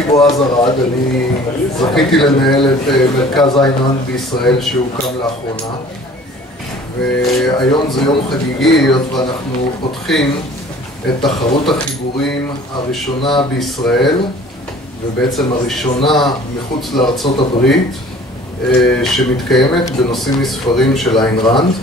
שמי בועז ארד, אני זכיתי לנהל את מרכז עין רנד בישראל שהוקם לאחרונה, והיום זה יום חגיגי היות ואנחנו פותחים את תחרות החיבורים הראשונה בישראל, ובעצם הראשונה מחוץ לארצות הברית, שמתקיימת בנושאים מספרים של עין רנד.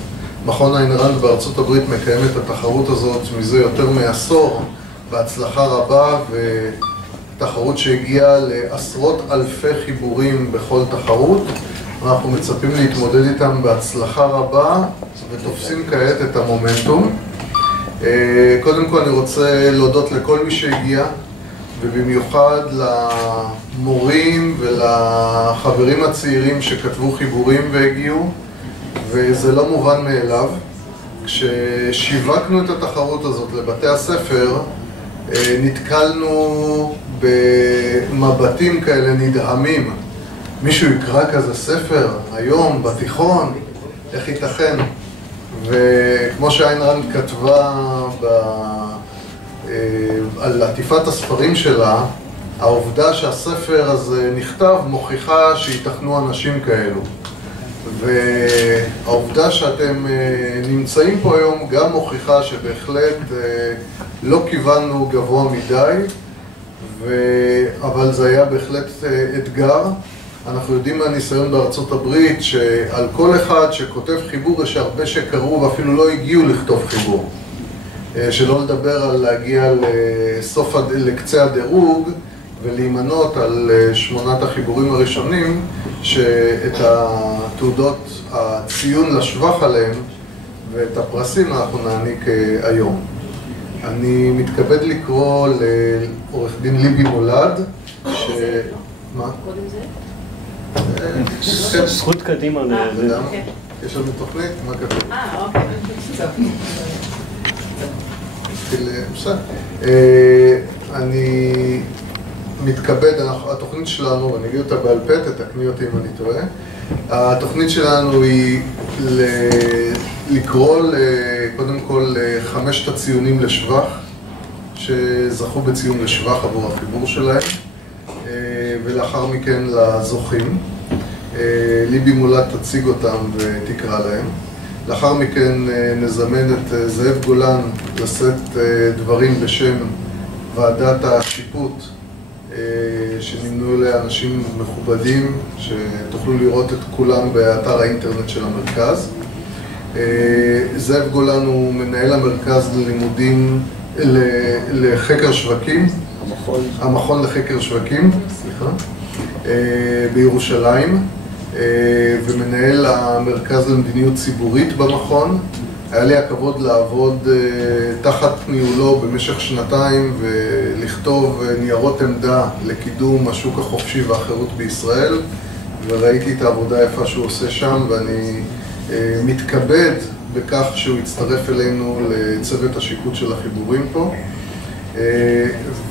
מכון עין רנד בארצות הברית מקיים את התחרות הזאת מזה יותר מעשור בהצלחה רבה, ותחרות שהגיעה לעשרות אלפי חיבורים בכל תחרות. אנחנו מצפים להתמודד איתם בהצלחה רבה ותופסים כעת את המומנטום. קודם כל אני רוצה להודות לכל מי שהגיע, ובמיוחד למורים ולחברים הצעירים שכתבו חיבורים והגיעו, וזה לא מובן מאליו. כששיווקנו את התחרות הזאת לבתי הספר, נתקלנו במבטים כאלה נדהמים. מישהו יקרא כזה ספר היום בתיכון? איך ייתכן? וכמו שעין רנד כתבה על עטיפת הספרים שלה, העובדה שהספר הזה נכתב מוכיחה שיתכנו אנשים כאלו. והעובדה שאתם נמצאים פה היום גם מוכיחה שבהחלט לא כיוונו גבוה מדי, אבל זה היה בהחלט אתגר. אנחנו יודעים מהניסיון בארצות הברית שעל כל אחד שכותב חיבור יש הרבה שקראו ואפילו לא הגיעו לכתוב חיבור. שלא לדבר על להגיע לקצה הדירוג ולהימנות על 8 החיבורים הראשונים, שאת התעודות הציון לשבח עליהם ואת הפרסים אנחנו נעניק היום. אני מתכבד לקרוא לעורך דין ליבי מולד, מה? קודם זה? זכות קדימה. יש לנו תוכנית? מה כתוב? אוקיי. אני מתכבד, התוכנית שלנו, ואני אגיד אותה בעל פה, תתקני אותי אם אני טועה. התוכנית שלנו היא לקרוא קודם כל 5 הציונים לשבח, שזכו בציון לשבח עבור החיבור שלהם, ולאחר מכן לזוכים. ליבי מולד תציג אותם ותקרא להם. לאחר מכן נזמן את זאב גולן לשאת דברים בשם ועדת השיפוט, שנמנו אליה אנשים מכובדים שתוכלו לראות את כולם באתר האינטרנט של המרכז. זאב גולן הוא מנהל המרכז ללימודים לחקר שווקים, המכון לחקר שווקים, בירושלים, ומנהל המרכז למדיניות ציבורית במכון. היה לי הכבוד לעבוד תחת ניהולו במשך 2 ולכתוב ניירות עמדה לקידום השוק החופשי והחירות בישראל, וראיתי את העבודה היפה שהוא עושה שם, ואני מתכבד בכך שהוא הצטרף אלינו לצוות השיקות של החיבורים פה.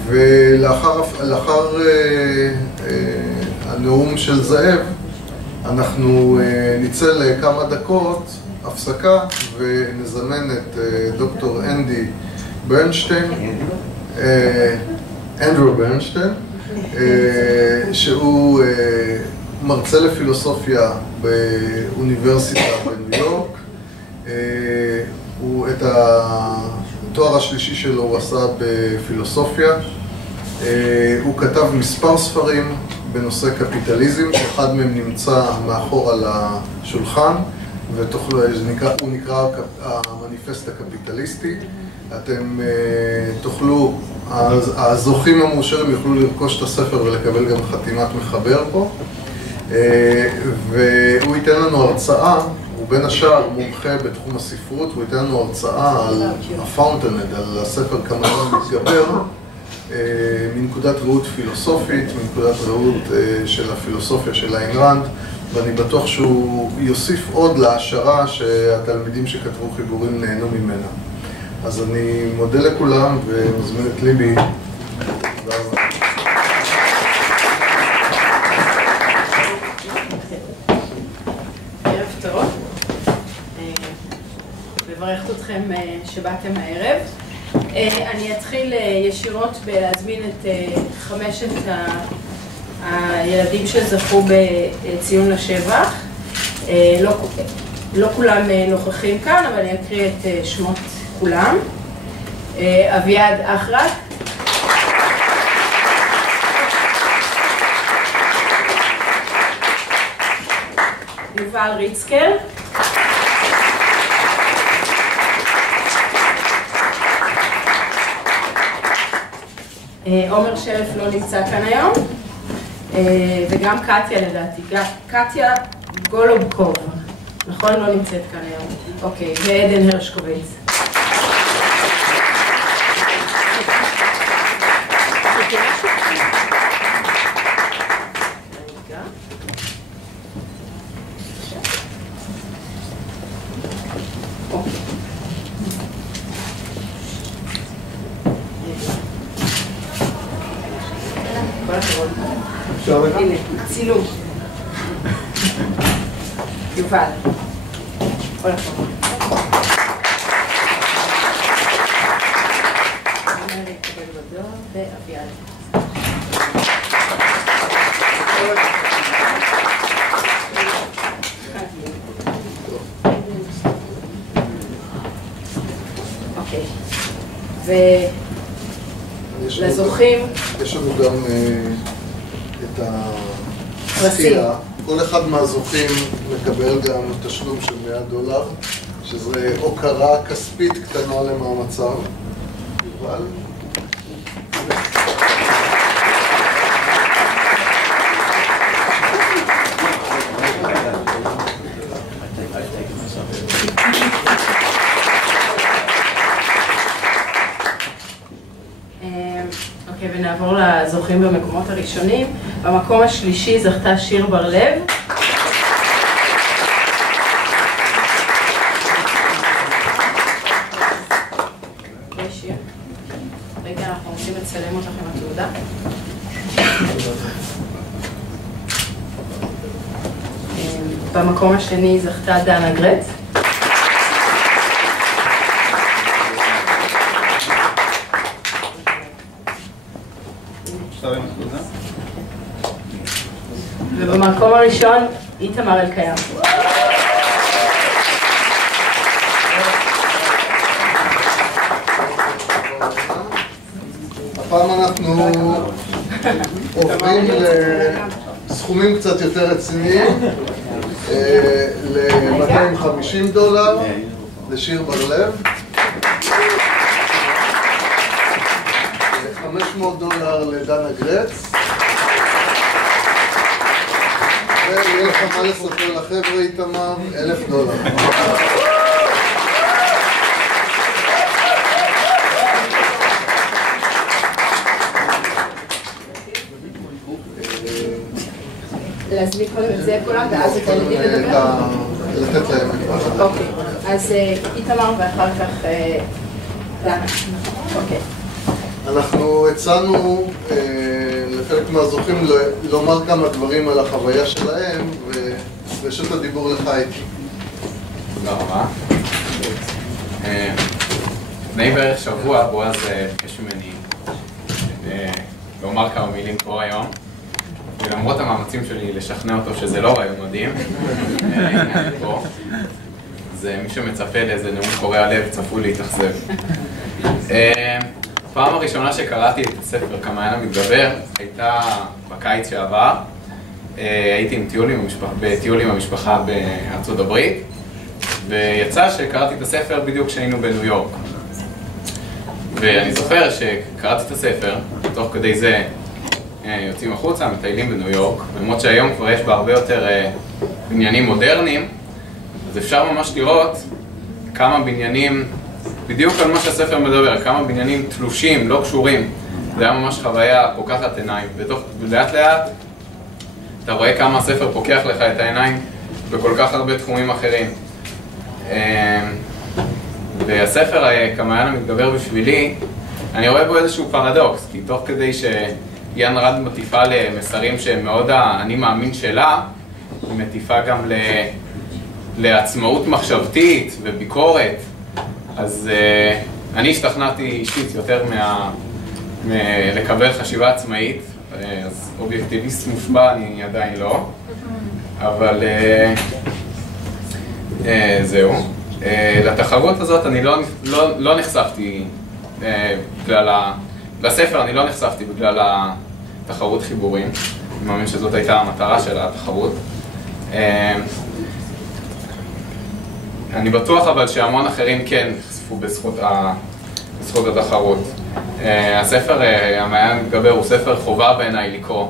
ולאחר הנאום של זאב אנחנו נצא לכמה דקות הפסקה ונזמן את דוקטור אנדרו ברנשטיין, שהוא מרצה לפילוסופיה באוניברסיטה בניו יורק. את התואר השלישי שלו הוא עשה בפילוסופיה. הוא כתב מספר ספרים בנושא קפיטליזם, שאחד מהם נמצא מאחור על השולחן, הוא נקרא המניפסט הקפיטליסטי. אתם תוכלו, הזוכים המאושרים יוכלו לרכוש את הספר ולקבל גם חתימת מחבר פה. והוא ייתן לנו הרצאה, הוא בין השאר מומחה בתחום הספרות, הוא ייתן לנו הרצאה על הפאונטנד, על הספר כמעיין המתגבר, מנקודת ראות פילוסופית, מנקודת ראות של הפילוסופיה של עין רנד, ואני בטוח שהוא יוסיף עוד להעשרה שהתלמידים שכתבו חיבורים נהנו ממנה. אז אני מודה לכולם ומזמין את ליבי. תודה רבה. ערב טוב. מברכת אתכם שבאתם הערב. אני אתחיל ישירות בלהזמין את חמשת הילדים שזכו בציון לשבח. לא כולם נוכחים כאן, אבל אני אקריא את שמות כולם. אביעד אחרת, יובל ריצקר, עומר שלף לא נמצא כאן היום, וגם קטיה לדעתי, קטיה גולובקוב, נכון? לא נמצאת כאן היום. אוקיי, ועדן הרשקוביץ. הנה, צילום. יובל. כל הכבוד. אני אקבל בדור ואביעד. אוקיי. ולזוכים. יש לנו גם את הפרסים. כל אחד מהזוכים מקבל גם תשלום של $100, שזה הוקרה כספית קטנה למאמציו. יובל. אוקיי, ונעבור לזוכים במקומות הראשונים. במקום השלישי זכתה שיר בר-לב. רגע, אנחנו רוצים לצלם אותך עם התעודה. במקום השני זכתה דנה גרץ. ובמקום הראשון, איתמר אלקיים. הפעם אנחנו עוברים לסכומים קצת יותר רציניים, ל-$250 לשיר בר-לב, $500 לדנה גרץ, ויהיה לך מה לספר לחבר'ה איתמר, $1,000. להזמין קודם את זה כולם, ואז את הילדים לדבר? לתת להם את זה. אוקיי, אז איתמר ואחר כך דנה. אוקיי. אנחנו הצענו לחלק מהזוכים לומר כמה דברים על החוויה שלהם, ורשות הדיבור לך איתי. תודה רבה. לפני בערך שבוע בועז ביקש ממני לומר כמה מילים פה היום, ולמרות המאמצים שלי לשכנע אותו שזה לא רעיון מדהים, פה, אז מי שמצפה לאיזה נאום קורע לב צפוי להתאכזב. הפעם הראשונה שקראתי את הספר כמעיין המתגבר הייתה בקיץ שעבר. הייתי בטיול עם המשפחה בארצות הברית, ויצא שקראתי את הספר בדיוק כשהיינו בניו יורק. ואני זוכר שקראתי את הספר, תוך כדי זה יוצאים החוצה, מטיילים בניו יורק, למרות שהיום כבר יש בה הרבה יותר בניינים מודרניים, אז אפשר ממש לראות כמה בניינים, בדיוק על מה שהספר מדבר, כמה בניינים תלושים, לא קשורים. זה היה ממש חוויה פוקחת עיניים, ולאט לאט אתה רואה כמה הספר פוקח לך את העיניים בכל כך הרבה תחומים אחרים. והספר כמעיין המתגבר בשבילי, אני רואה בו איזשהו פרדוקס, כי תוך כדי שיאן רד מטיפה למסרים שהם מאוד אני מאמין שלה, היא מטיפה גם לעצמאות מחשבתית וביקורת, אז אני השתכנעתי אישית יותר לקבל חשיבה עצמאית, אז אובייקטיביסט מושבע אני עדיין לא, אבל זהו. לתחרות הזאת אני לא נחשפתי לספר אני לא נחשפתי בגלל התחרות חיבורים. אני מאמין שזאת הייתה המטרה של התחרות. אני בטוח אבל שהמון אחרים כן נחשפו בזכות התחרות. הספר המתגבר המתגבר הוא ספר חובה בעיניי לקרוא,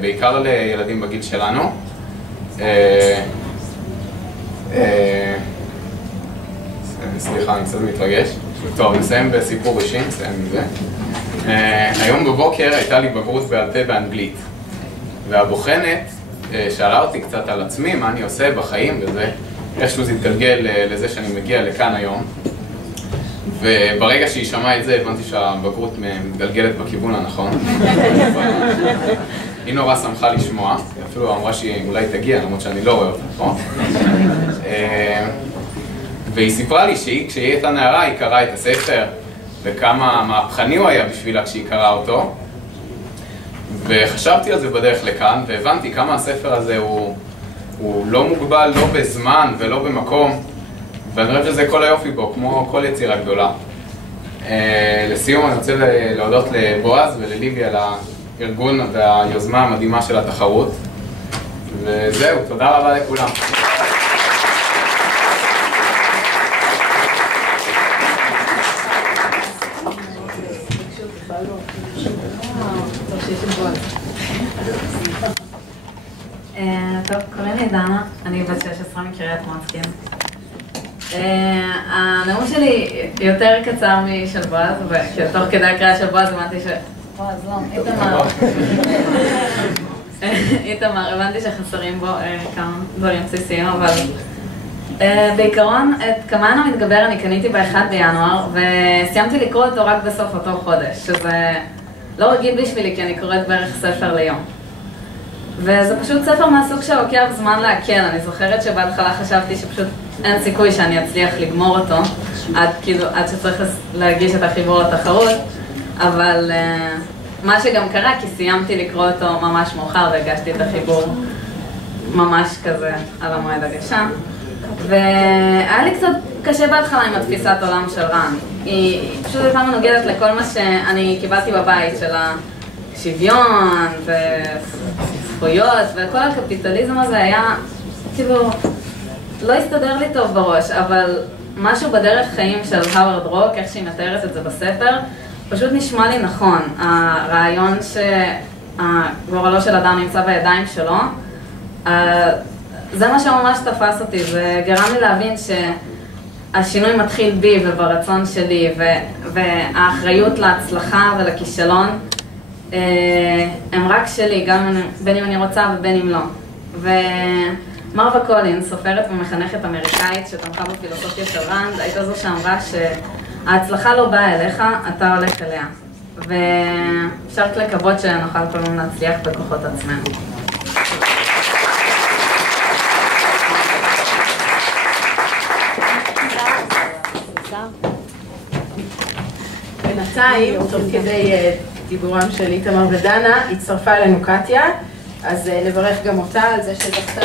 בעיקר לילדים בגיל שלנו. סליחה, אני קצת מתרגש. טוב, נסיים בסיפור אישי, נסיים עם זה. היום בבוקר הייתה לי בגרות בעל פה באנגלית, והבוחנת שאלה אותי קצת על עצמי, מה אני עושה בחיים וזה, איכשהו זה התגלגל לזה שאני מגיע לכאן היום, וברגע שהיא שמעה את זה הבנתי שהבגרות מתגלגלת בכיוון הנכון. היא נורא שמחה לשמוע, אפילו אמרה שהיא אולי תגיע, למרות שאני לא רואה אותה, נכון? והיא סיפרה לי שכשהיא הייתה נערה היא קראה את הספר, וכמה מהפכני הוא היה בשבילה כשהיא קראה אותו. וחשבתי על זה בדרך לכאן, והבנתי כמה הספר הזה הוא לא מוגבל, לא בזמן ולא במקום, ואני חושב שזה כל היופי בו, כמו כל יצירה גדולה. לסיום אני רוצה להודות לבועז ולליבי על הארגון והיוזמה המדהימה של התחרות. וזהו, תודה רבה לכולם. טוב, קוראים לי דנה, אני בת 16 מקריית מוצקין. הנאום שלי יותר קצר משל בועז, ותוך כדי הקריאה של בועז הבנתי בועז, לא, איתמר, הבנתי שחסרים בו כמה דברים בסיסיים, אבל בעיקרון את כמעיין המתגבר אני קניתי ב1 בינואר, וסיימתי לקרוא אותו רק בסוף אותו חודש, שזה לא רגיל בשבילי כי אני קוראת בערך ספר ליום. וזה פשוט ספר מהסוג שלוקח זמן להקל. אני זוכרת שבהתחלה חשבתי שפשוט אין סיכוי שאני אצליח לגמור אותו עד שצריך להגיש את החיבור לתחרות, אבל מה שגם קרה, כי סיימתי לקרוא אותו ממש מאוחר והגשתי את החיבור ממש כזה על המועד הגשה, והיה לי קצת קשה בהתחלה עם התפיסת עולם של רן. היא פשוט הייתה מנוגדת לכל מה שאני קיבלתי בבית של השוויון וזכויות, וכל הקפיטליזם הזה היה כאילו לא הסתדר לי טוב בראש, אבל משהו בדרך חיים של הווארד רוק, איך שהיא מתארת את זה בספר, פשוט נשמע לי נכון. הרעיון שגורלו של אדם נמצא בידיים שלו, זה מה שממש תפס אותי, זה גרם לי להבין שהשינוי מתחיל בי וברצון שלי, והאחריות להצלחה ולכישלון הם רק שלי, גם בין אם אני רוצה ובין אם לא. ומרווה קולין, סופרת ומחנכת אמריקאית שתמכה בפילוסופיה של רנד, הייתה זו שאמרה שההצלחה לא באה אליך, אתה הולך אליה. ואפשר לקוות שנוכל כולנו להצליח בכוחות עצמנו. בינתיים, תוך כדי דיבורם של איתמר ודנה, הצטרפה אלינו קטיה, אז נברך גם אותה על זה שזכתה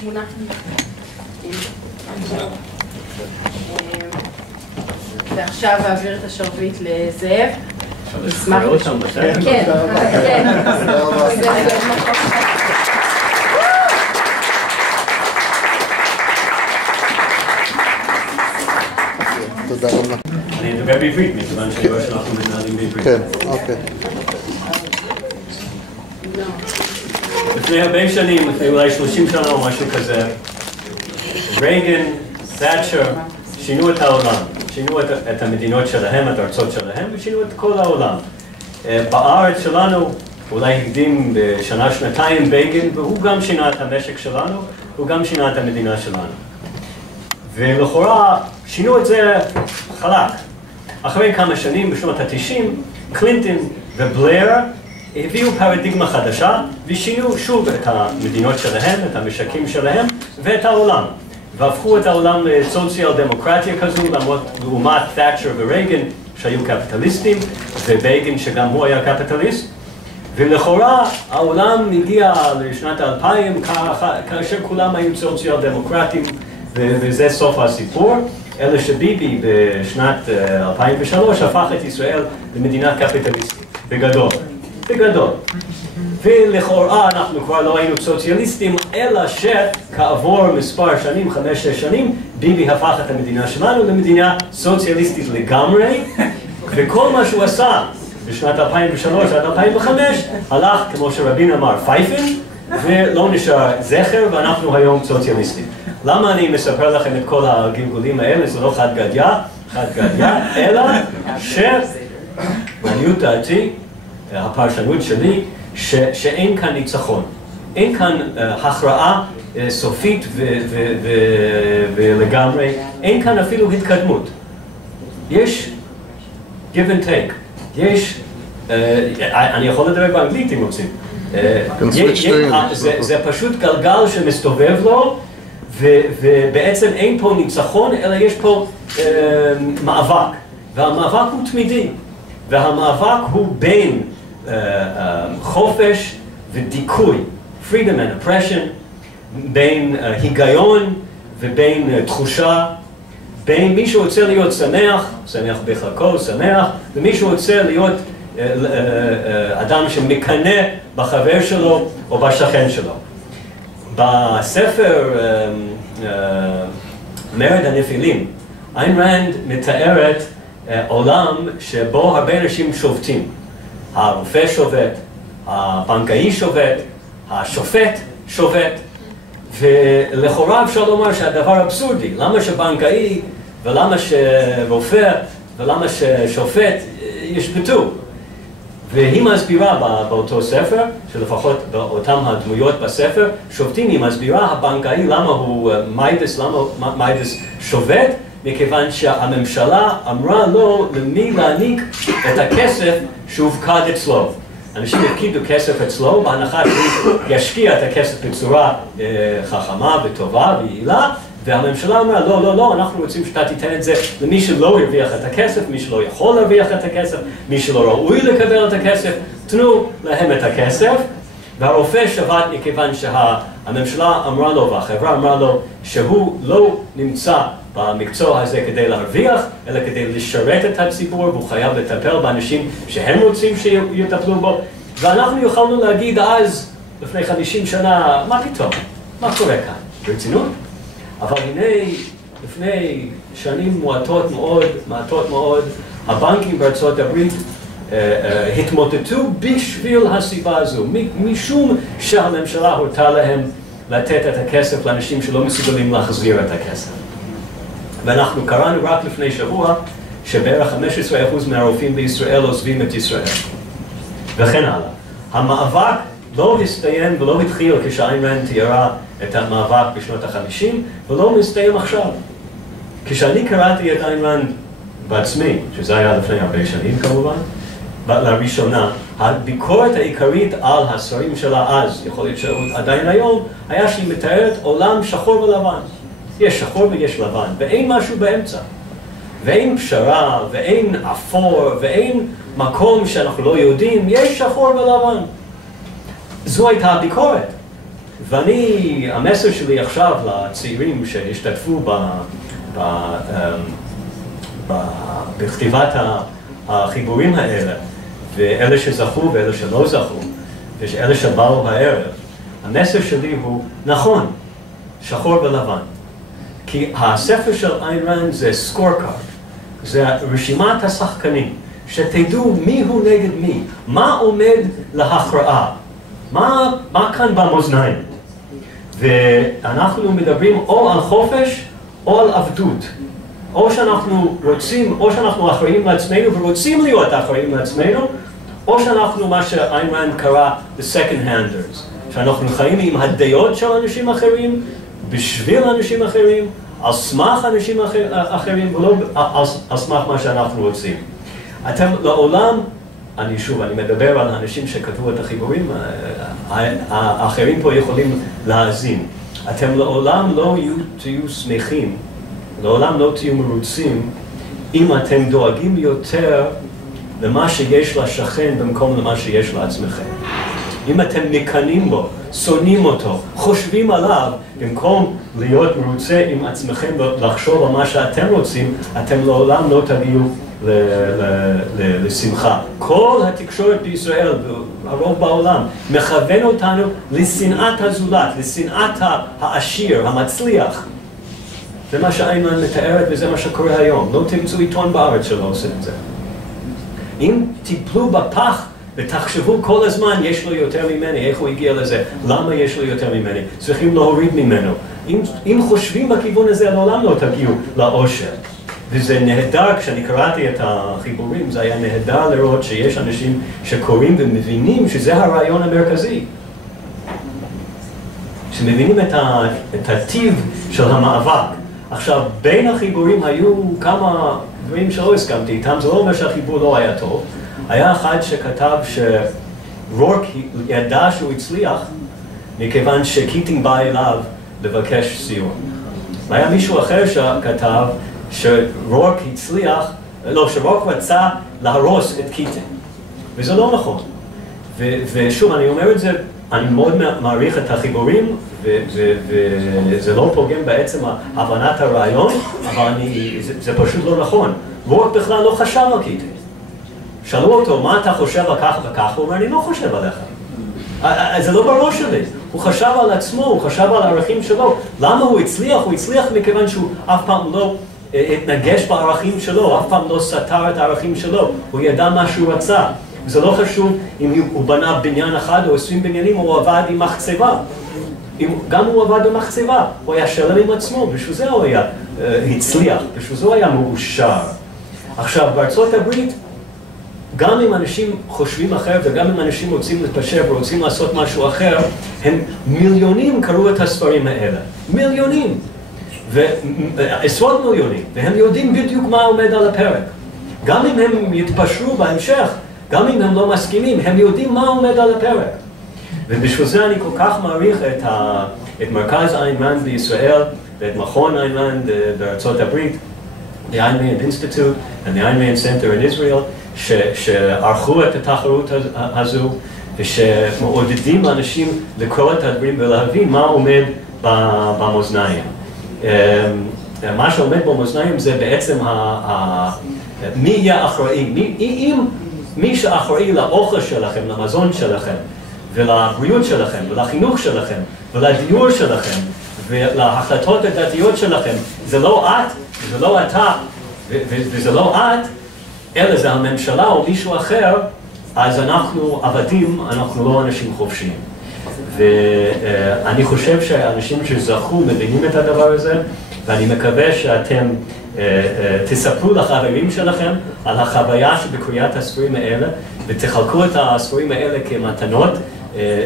תמונה. ועכשיו אעביר את השרביט לזאב. נשמח לשמוע. כן, כן. תודה רבה. אני אדבר בעברית, מכיוון שאני רואה שאנחנו מנהלים בעברית. כן, אוקיי. לפני הרבה שנים, לפני אולי 30 שנה או משהו כזה, רייגן, תאצ'ר, שינו את העולם. שינו את המדינות שלהם, את הארצות שלהם, ושינו את כל העולם. בארץ שלנו, אולי הקדים בשנה, שנתיים בייגן, והוא גם שינה את המשק שלנו, הוא גם שינה את המדינה שלנו. ולכאורה שינו את זה חלק. אחרי כמה שנים, בשנות ה-90, קלינטון ובלר הביאו פרדיגמה חדשה ושינו שוב את המדינות שלהם, את המשקים שלהם ואת העולם. והפכו את העולם לסוציאל דמוקרטיה כזו, לעומת תאצ'ר ורייגן שהיו קפיטליסטים, ובייגן שגם הוא היה קפיטליסט. ולכאורה העולם הגיע לשנת 2000 כאשר כולם היו סוציאל דמוקרטים, וזה סוף הסיפור. אלא שביבי בשנת 2003 הפך את ישראל למדינה קפיטליסטית, בגדול. ולכאורה אנחנו כבר לא היינו סוציאליסטים, אלא שכעבור מספר שנים, 5-6 שנים, ביבי הפך את המדינה שלנו למדינה סוציאליסטית לגמרי, וכל מה שהוא עשה בשנת 2003 עד 2005 הלך, כמו שרבין אמר, פייפן, ולא נשאר זכר, ואנחנו היום סוציאליסטים. למה אני מספר לכם את כל הגלגולים האלה? זה לא חד גדיה, אלא לעניות דעתי, הפרשנות שלי, שאין כאן ניצחון. אין כאן הכרעה סופית ולגמרי, אין כאן אפילו התקדמות. יש give and take, יש, אני יכול לדבר באנגלית אם רוצים. זה פשוט גלגל שמסתובב לו, ובעצם אין פה ניצחון, אלא יש פה מאבק. והמאבק הוא תמידי, והמאבק הוא בין חופש ודיכוי, freedom and oppression, בין היגיון ובין תחושה, בין מי שרוצה להיות שמח בחלקו, שמח, ומי שרוצה להיות אדם שמקנא בחבר שלו או בשכן שלו. בספר מרד הנפילים, איין רנד מתארת עולם שבו הרבה אנשים שובתים. הרופא שובת, הבנקאי שובת, השופט שובת, ולכאורה אפשר לומר שהדבר אבסורדי. למה שבנקאי ולמה שרופא ולמה ששופט ישבתו? והיא מסבירה באותו ספר, שלפחות באותם הדמויות בספר, שופטים, היא מסבירה הבנקאי למה הוא מיידס שובת, מכיוון שהממשלה אמרה לו למי להעניק את הכסף שהופקד אצלו. אנשים הפקידו כסף אצלו, בהנחה שהוא ישקיע את הכסף בצורה חכמה וטובה ויעילה, והממשלה אמרה, לא, אנחנו רוצים שאתה תיתן את זה למי שלא הרוויח את הכסף, מי שלא יכול להרוויח את הכסף, מי שלא ראוי לקבל את הכסף, תנו להם את הכסף. והרופא שבת מכיוון שהממשלה אמרה לו והחברה אמרה לו שהוא לא נמצא במקצוע הזה כדי להרוויח, אלא כדי לשרת את הציבור, והוא חייב לטפל באנשים שהם רוצים שיטפלו בו. ואנחנו יכולנו להגיד אז, לפני 50 שנה, מה פתאום? מה קורה כאן? ברצינות? אבל הנה, לפני שנים מעטות מאוד, הבנקים בארצות הברית התמוטטו בשביל הסיבה הזו, משום שהממשלה הורתה להם לתת את הכסף לאנשים שלא מסוגלים להחזיר את הכסף. ואנחנו קראנו רק לפני שבוע שבערך 15% מהרופאים בישראל עוזבים את ישראל. וכן הלאה. המאבק לא הסתיים ולא התחיל כשאיין רנד תיארה את המאבק בשנות ה-50, ולא מסתיים עכשיו. כשאני קראתי את איין רנד בעצמי, שזה היה לפני הרבה שנים כמובן, לראשונה, הביקורת העיקרית על הספרים שלה אז, יכול להיות שעדיין היום, היה שהיא מתארת עולם שחור ולבן. יש שחור ויש לבן, ואין משהו באמצע. ואין פשרה, ואין אפור, ואין מקום שאנחנו לא יודעים, יש שחור ולבן. זו הייתה הביקורת. ואני, המסר שלי עכשיו לצעירים שהשתתפו בכתיבת החיבורים האלה, ואלה שזכו ואלה שלא זכו, ואלה שבאו הערב, המסר שלי הוא, נכון, שחור ולבן. כי הספר של איין רנד זה סקורקארד, זה רשימת השחקנים, שתדעו מי הוא נגד מי, מה עומד להכרעה, מה כאן במאזניים. ואנחנו מדברים או על חופש או על עבדות. או שאנחנו רוצים, או שאנחנו אחראים לעצמנו ורוצים להיות אחראים לעצמנו, או שאנחנו מה שאיין רנד קרא the second handers, שאנחנו חיים עם הדעות של אנשים אחרים, בשביל אנשים אחרים, על סמך אנשים אחרים, ולא על סמך מה שאנחנו רוצים. אתם לעולם אני מדבר על האנשים שכתבו את החיבורים, האחרים פה יכולים להאזין. אתם לעולם לא תהיו שמחים, לעולם לא תהיו מרוצים, אם אתם דואגים יותר למה שיש לשכן במקום למה שיש לעצמכם. אם אתם מקנאים בו, שונאים אותו, חושבים עליו, במקום להיות מרוצה עם עצמכם ולחשוב על מה שאתם רוצים, אתם לעולם לא תגיעו לשמחה. כל התקשורת בישראל, הרוב בעולם, מכוון אותנו לשנאת הזולת, לשנאת העשיר, המצליח. זה מה שאיימן מתארת וזה מה שקורה היום. לא תמצאו עיתון בארץ שלא עושה את זה. אם תיפלו בפח ותחשבו כל הזמן, יש לו יותר ממני, איך הוא הגיע לזה, למה יש לו יותר ממני, צריכים להוריד ממנו. אם חושבים בכיוון הזה, לעולם לא תגיעו לאושר. וזה נהדר, כשאני קראתי את החיבורים, זה היה נהדר לראות שיש אנשים שקוראים ומבינים שזה הרעיון המרכזי. שמבינים את הטיב של המאבק. עכשיו, בין החיבורים היו כמה דברים שלא הסכמתי איתם, זה לא אומר שהחיבור לא היה טוב. היה אחד שכתב שרורק ידע שהוא הצליח, מכיוון שקיטינג בא אליו לבקש סיוע. והיה מישהו אחר שכתב שרורק הצליח, לא, שרורק רצה להרוס את קיטינג. וזה לא נכון. ושוב, אני אומר את זה, אני מאוד מעריך את החיבורים, וזה לא פוגם בעצם הבנת הרעיון, אבל זה פשוט לא נכון. רורק בכלל לא חשב על קיטינג. שאלו אותו, מה אתה חושב על כך וכך? הוא אומר, אני לא חושב עליך. זה לא בראש שלי. הוא חשב על עצמו, הוא חשב על הערכים שלו. למה הוא הצליח? הוא הצליח מכיוון שהוא אף פעם לא התנגש בערכים שלו, אף פעם לא סתר את הערכים שלו. הוא ידע מה שהוא רצה. זה לא חשוב אם הוא בנה בניין אחד או 20 בניינים, או הוא עבד עם מחצבה. גם הוא עבד במחצבה, הוא היה שלם עם עצמו, בשביל זה הוא היה הצליח, בשביל זה הוא היה מאושר. עכשיו, בארצות הברית, גם אם אנשים חושבים אחר וגם אם אנשים רוצים להתפשר ורוצים לעשות משהו אחר, הם מיליונים קראו את הספרים האלה. מיליונים. ועשרות מיליונים. והם יודעים בדיוק מה עומד על הפרק. גם אם הם יתפשרו בהמשך, גם אם הם לא מסכימים, הם יודעים מה עומד על הפרק. ובשביל זה אני כל כך מעריך את מרכז איינמן בישראל ואת מכון איינמן בארצות הברית, the Ironman Institute and the Ironman Center in Israel, שערכו את התחרות הזו ושמעודדים אנשים לקרוא את הדברים ולהבין מה עומד במאזניים. מה שעומד במאזניים זה בעצם מי יהיה אחראי, מי שאחראי לאוכל שלכם, למזון שלכם ולבריאות שלכם ולחינוך שלכם ולדיור שלכם ולהחלטות הדתיות שלכם, זה לא את, זה לא אתה וזה לא את, אלא זה הממשלה או מישהו אחר, אז אנחנו עבדים, אנחנו לא אנשים חופשיים. ואני חושב שאנשים שזכו מבינים את הדבר הזה, ואני מקווה שאתם תספרו לחברים שלכם על החוויה שבקריאת הספרים האלה, ותחלקו את הספרים האלה כמתנות,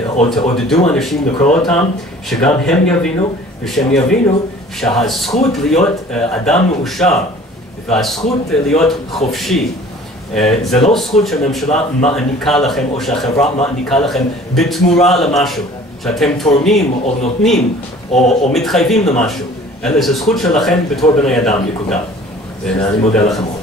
או תעודדו אנשים לקרוא אותם, שגם הם יבינו, ושהם יבינו שהזכות להיות אדם מאושר, והזכות להיות חופשי, זה לא זכות שהממשלה מעניקה לכם או שהחברה מעניקה לכם בתמורה למשהו, שאתם תורמים או נותנים או מתחייבים למשהו, אלא זה זכות שלכם בתור בני אדם, נקודה. ואני מודה לכם מאוד.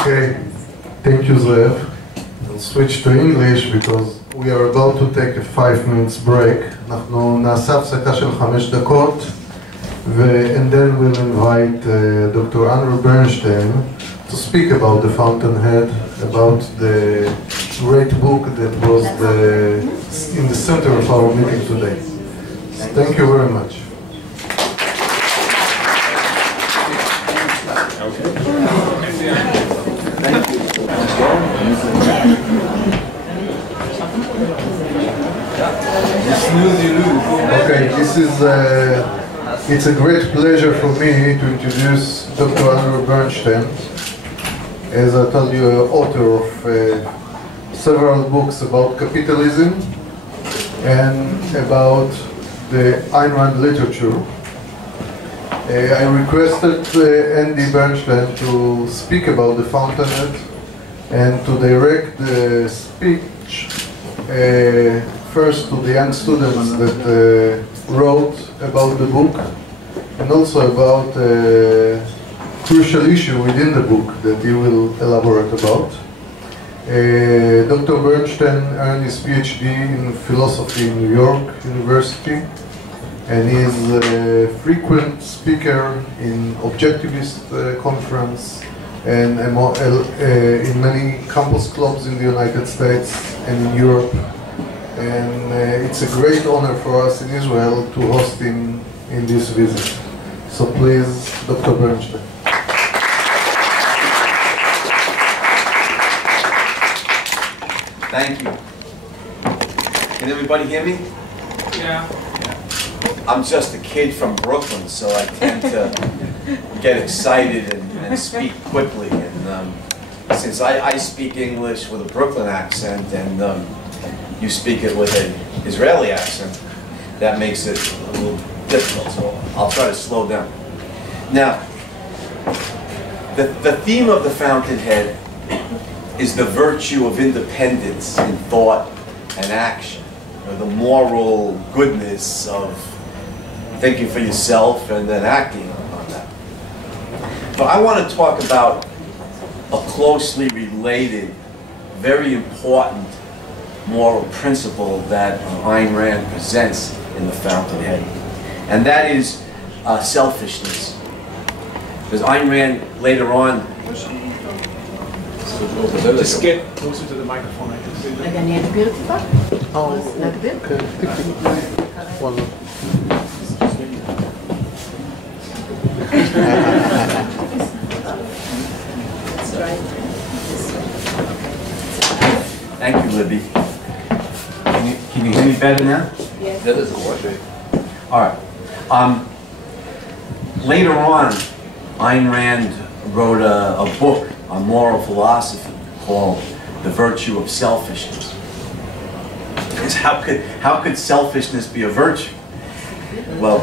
Okay, thank you, Zev. We'll switch to English because we are about to take a 5 minutes break. אנחנו נעשה הפסקה של 5 דקות, and then we'll invite Dr. Andrew Bernstein to speak about the Fountainhead, about the great book that was in the center of our meeting today. Thank you very much. Okay, this is it's a great pleasure for me to introduce Dr. Andrew Bernstein. As I told you, author of several books about capitalism and about the Ayn Rand literature. I requested Andy Bernstein to speak about the Fountainhead and to direct the speech first to the young students that wrote about the book, and also about a crucial issue within the book that he will elaborate about. Dr. Bernstein earned his PhD in philosophy in New York University, and he is a frequent speaker in objectivist conference and in many campus clubs in the United States and in Europe. And it's a great honor for us in Israel to host him in this visit. So please, Dr. Bernstein. Thank you. Can everybody hear me? Yeah. I'm just a kid from Brooklyn, so I tend to get excited and speak quickly. And since I speak English with a Brooklyn accent and you speak it with an Israeli accent, that makes it a little difficult, so I'll try to slow down. Now, the theme of the Fountainhead is the virtue of independence in thought and action, or the moral goodness of thinking for yourself and then acting on that. But I want to talk about a closely related, very important moral principle that Ayn Rand presents in the Fountainhead, and that is selfishness. Because Ayn Rand later on, Just get closer to the microphone. I can see that. רגע, אני אגביר טיפה? להגביר? כן, וואלה. thank you, Libby. Can you hear me better now? Yes. That is a all right. Later on, Ayn Rand wrote a book on moral philosophy called The Virtue of Selfishness. Because how could selfishness be a virtue? Well,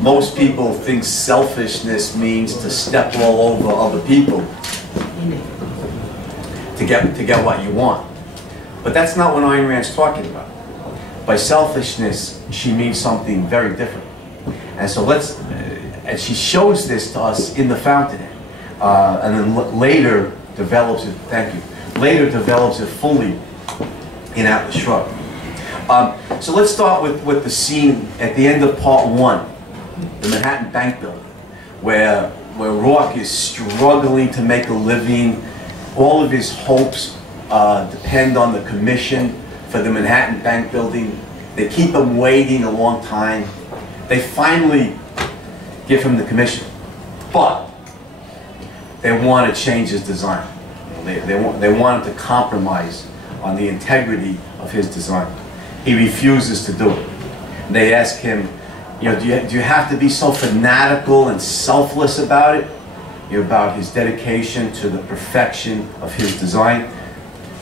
most people think selfishness means to step all over other people to get what you want. But that's not what Ayn Rand's talking about. By selfishness, she means something very different. And so and she shows this to us in the Fountainhead, and then later develops it. Thank you. Later develops it fully in Atlas Shrugged. So let's start with the scene at the end of part 1, the Manhattan Bank building, where Rourke is struggling to make a living. All of his hopes depend on the commission for the Manhattan Bank building. They keep him waiting a long time. They finally give him the commission, but they want to change his design. They want him to compromise on the integrity of his design. He refuses to do it. They ask him, do you have to be so fanatical and selfless about it? About his dedication to the perfection of his design?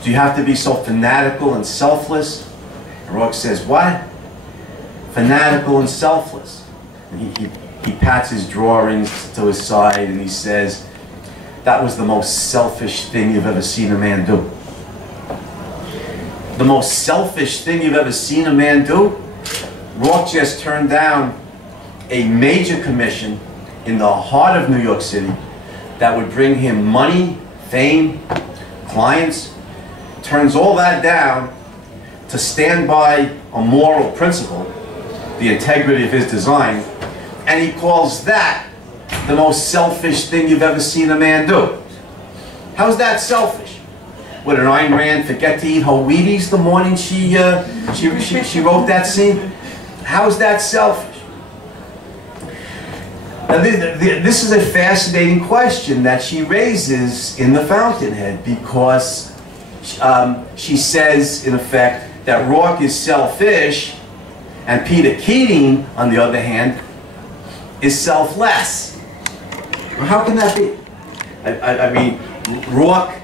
Do you have to be so fanatical and selfless? And Rourke says, what? Fanatical and selfless. And he pats his drawings to his side and he says, that was the most selfish thing you've ever seen a man do. The most selfish thing you've ever seen a man do? Rourke just turned down a major commission in the heart of New York City that would bring him money, fame, clients. Turns all that down to stand by a moral principle, the integrity of his design, and he calls that the most selfish thing you've ever seen a man do. How's that selfish? Would an Ayn Rand forget to eat her Wheaties the morning she wrote that scene? How's that selfish? Now this is a fascinating question that she raises in the Fountainhead, because she says, in effect, that Rourke is selfish and Peter Keating, on the other hand, is selfless. Well, how can that be? I mean, Rourke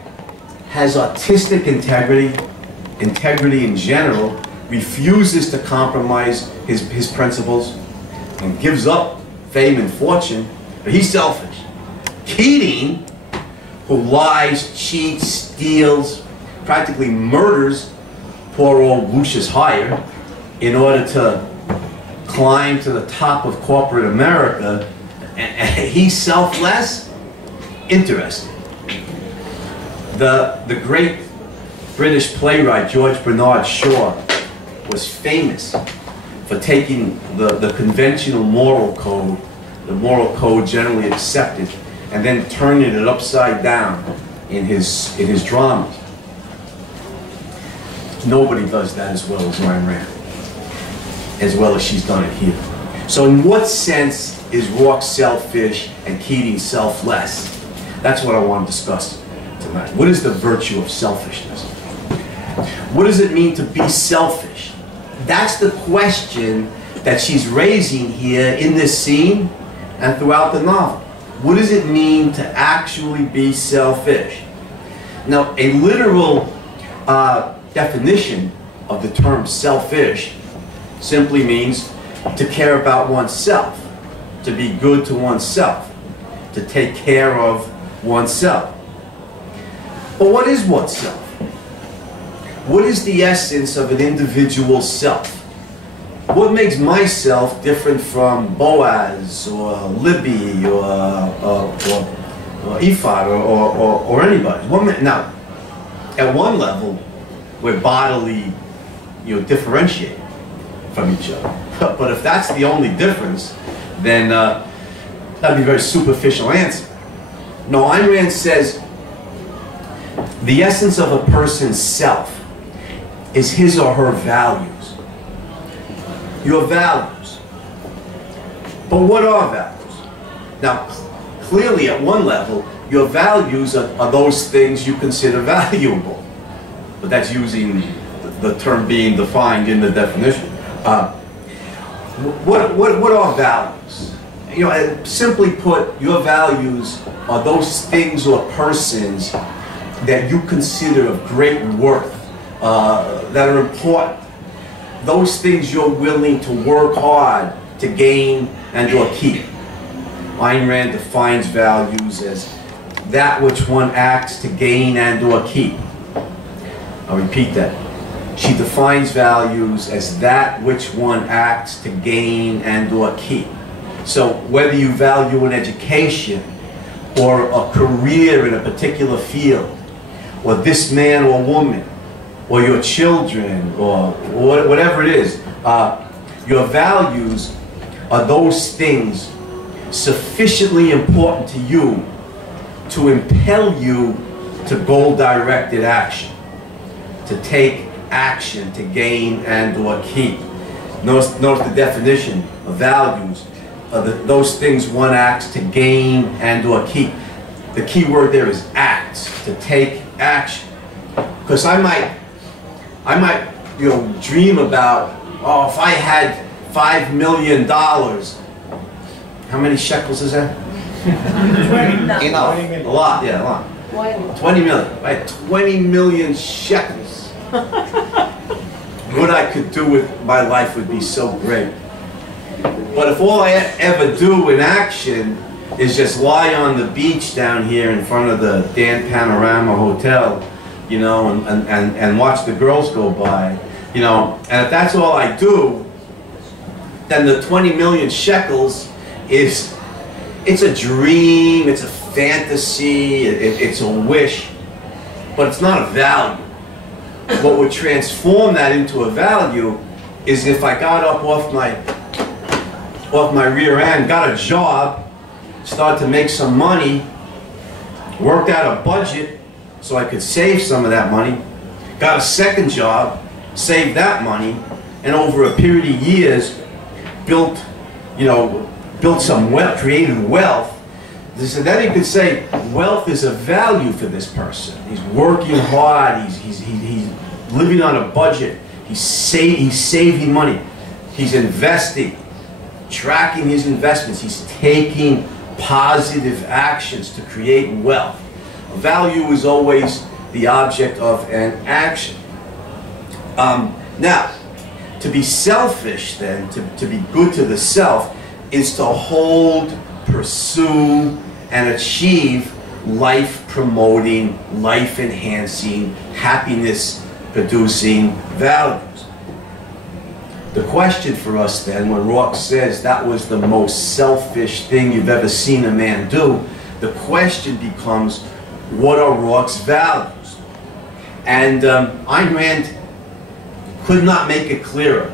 has artistic integrity in general. refuses to compromise his principles, and gives up fame and fortune, but he's selfish. Keating, who lies, cheats, steals, practically murders poor old Lucius Hire in order to climb to the top of corporate America, and he's selfless? Interesting. The great British playwright George Bernard Shaw was famous for taking the conventional moral code, the moral code generally accepted, and then turning it upside down in his dramas. Nobody does that as well as Ayn Rand, as well as she's done it here. So in what sense is Rourke selfish and Keating selfless? That's what I want to discuss tonight. What is the virtue of selfishness? What does it mean to be selfish? That's the question that she's raising here in this scene and throughout the novel. What does it mean to actually be selfish? Now, a literal definition of the term selfish simply means to care about oneself, to be good to oneself, to take care of oneself. But what is oneself? What is the essence of an individual self? What makes myself different from Boaz or Libby or Ephod or anybody? Now, at one level, we're bodily, differentiated from each other. But if that's the only difference, then that'd be a very superficial answer. No, Ayn Rand says the essence of a person's self is his or her values. Your values. But what are values? Now, clearly at one level, your values are those things you consider valuable. But that's using the term being defined in the definition. What are values? Simply put, your values are those things or persons that you consider of great worth, that are important. Those things you're willing to work hard to gain and or keep. Ayn Rand defines values as that which one acts to gain and or keep. I'll repeat that. She defines values as that which one acts to gain and or keep. So whether you value an education or a career in a particular field, or this man or woman, or your children, or whatever it is, your values are those things sufficiently important to you to impel you to goal-directed action, to take action to gain and or keep. Notice the definition of values, those things one acts to gain and or keep. The key word there is acts, to take action. Because I might dream about, oh, if I had $5 million, how many shekels is that? Enough. A lot, yeah, a lot. 20 million. I had 20 million shekels. What I could do with my life would be so great. But if all I ever do in action is just lie on the beach down here in front of the Dan Panorama Hotel, and watch the girls go by, and if that's all I do, then the 20 million shekels it's a dream, it's a fantasy, it's a wish, but it's not a value. What would transform that into a value is if I got up off my rear end, got a job, started to make some money, worked out a budget so I could save some of that money, got a second job, saved that money, and over a period of years built some wealth, created wealth. So then you could say wealth is a value for this person. He's working hard, he's living on a budget, he's saving money, he's investing, tracking his investments, he's taking positive actions to create wealth. A value is always the object of an action. Now, To be selfish, then, to be good to the self, is to hold, pursue, and achieve life-promoting, life-enhancing, happiness-producing values. The question for us then, when Rourke says that was the most selfish thing you've ever seen a man do, the question becomes, what are Rourke's values? And Ayn Rand could not make it clearer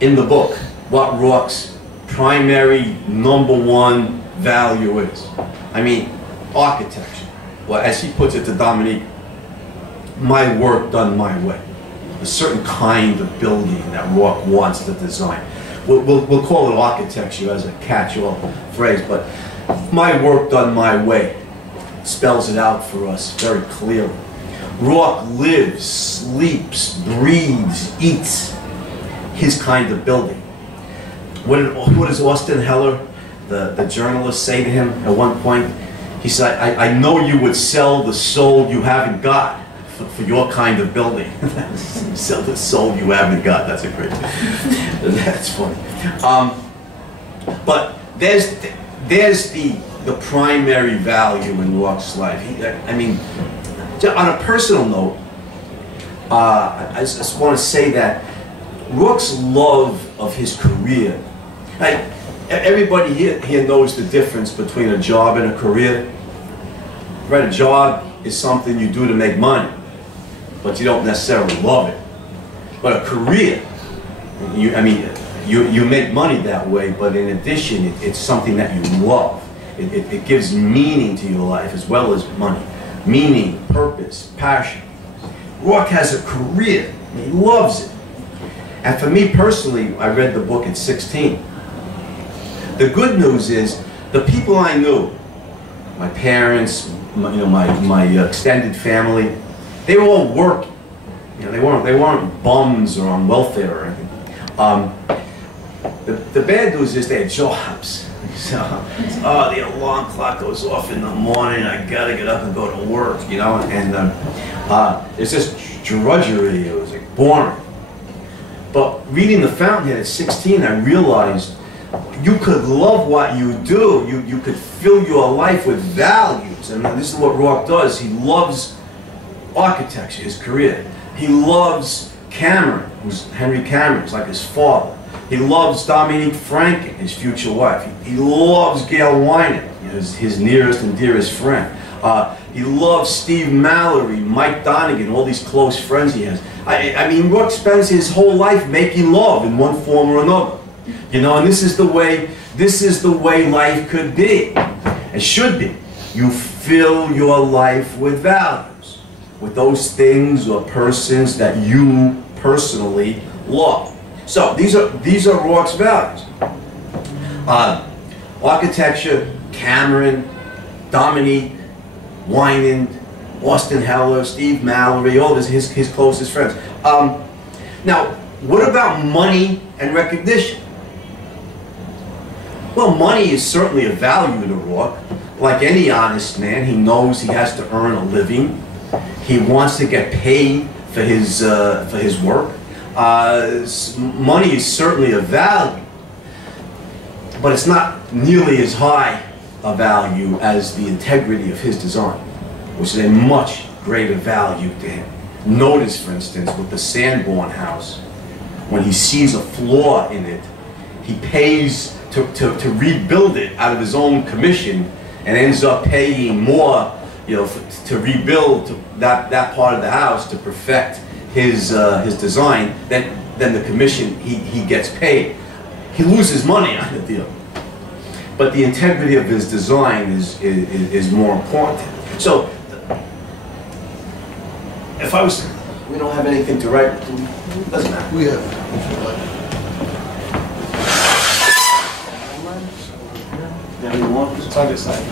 in the book what Rourke's primary #1 value is. I mean, architecture. Well, as he puts it to Dominique, my work done my way. A certain kind of building that Rourke wants to design. We'll call it architecture as a catch-all phrase, but my work done my way spells it out for us very clearly. Rourke lives, sleeps, breathes, eats his kind of building. What does Austin Heller, the journalist, say to him at one point? He said, I know you would sell the soul you haven't got for your kind of building. Sell the soul you haven't got. That's a great that's funny. But there's the primary value in Rourke's life. I mean, on a personal note, I just want to say that Rourke's love of his career, everybody here knows the difference between a job and a career. Right, a job is something you do to make money, but you don't necessarily love it. But a career, you make money that way, but in addition, it's something that you love. It gives meaning to your life as well as money. Meaning, purpose, passion. Rourke has a career. He loves it. And for me personally, I read the book at 16. The good news is, the people I knew, my parents, my extended family, they were all working. They weren't bums or on welfare or anything. The bad news is they had jobs. So, the alarm clock goes off in the morning, I gotta get up and go to work, and it's just drudgery. It was like boring. But reading The Fountainhead at 16, I realized you could love what you do. You could fill your life with values. And this is what Rourke does. He loves architecture, his career. He loves Cameron, Henry Cameron's like his father. He loves Dominique Franken, his future wife. He loves Gail Wyman, his nearest and dearest friend. He loves Steve Mallory, Mike Donegan, all these close friends he has. I mean, Rourke spends his whole life making love in one form or another. And this is the way life could be, and should be. You fill your life with values, with those things or persons that you personally love. So these are Rourke's values. Architecture, Cameron, Dominique, Winand, Austin Heller, Steve Mallory, all his closest friends. Now, what about money and recognition? Well, money is certainly a value to Rourke. Like any honest man, he knows he has to earn a living. He wants to get paid for his work. Money is certainly a value, but it's not nearly as high a value as the integrity of his design, which is a much greater value to him. Notice, for instance, with the Sanborn house, when he sees a flaw in it, he pays to rebuild it out of his own commission, and ends up paying more, to rebuild that part of the house to perfect his design than the commission he gets paid. He loses money on the deal, but the integrity of his design is more important. So, if we don't have anything to write, doesn't matter. We have. It's on this side.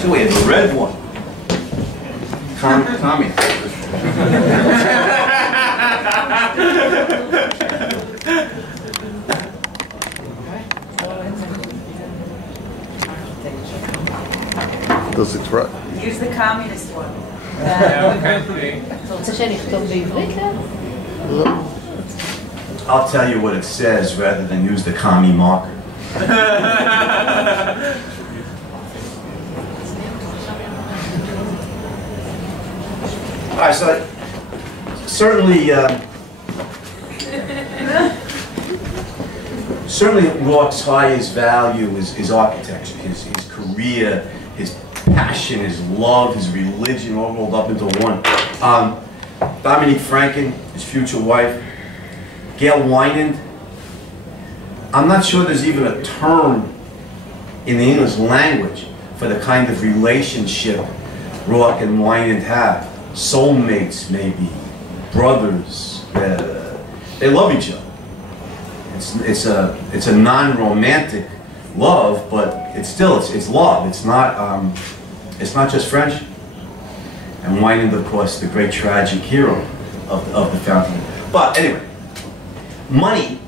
So we have the red one. Tommy. Does it right? Use the communist one. אתה רוצה שנכתוב בעברית? I'll tell you what it says rather than use the commie marker. All right, so certainly, certainly Rourke's highest value is architecture, his career, his passion, his love, his religion, all rolled up into one. Dominique Franken, his future wife, Gail Wynand. I'm not sure there's even a term in the English language for the kind of relationship Rourke and Wynand have. Soulmates, maybe, brothers. They love each other. It's a non-romantic love, but it's still it's love. It's not just friendship. And Wynand, of course, the great tragic hero of the Fountain. But anyway, money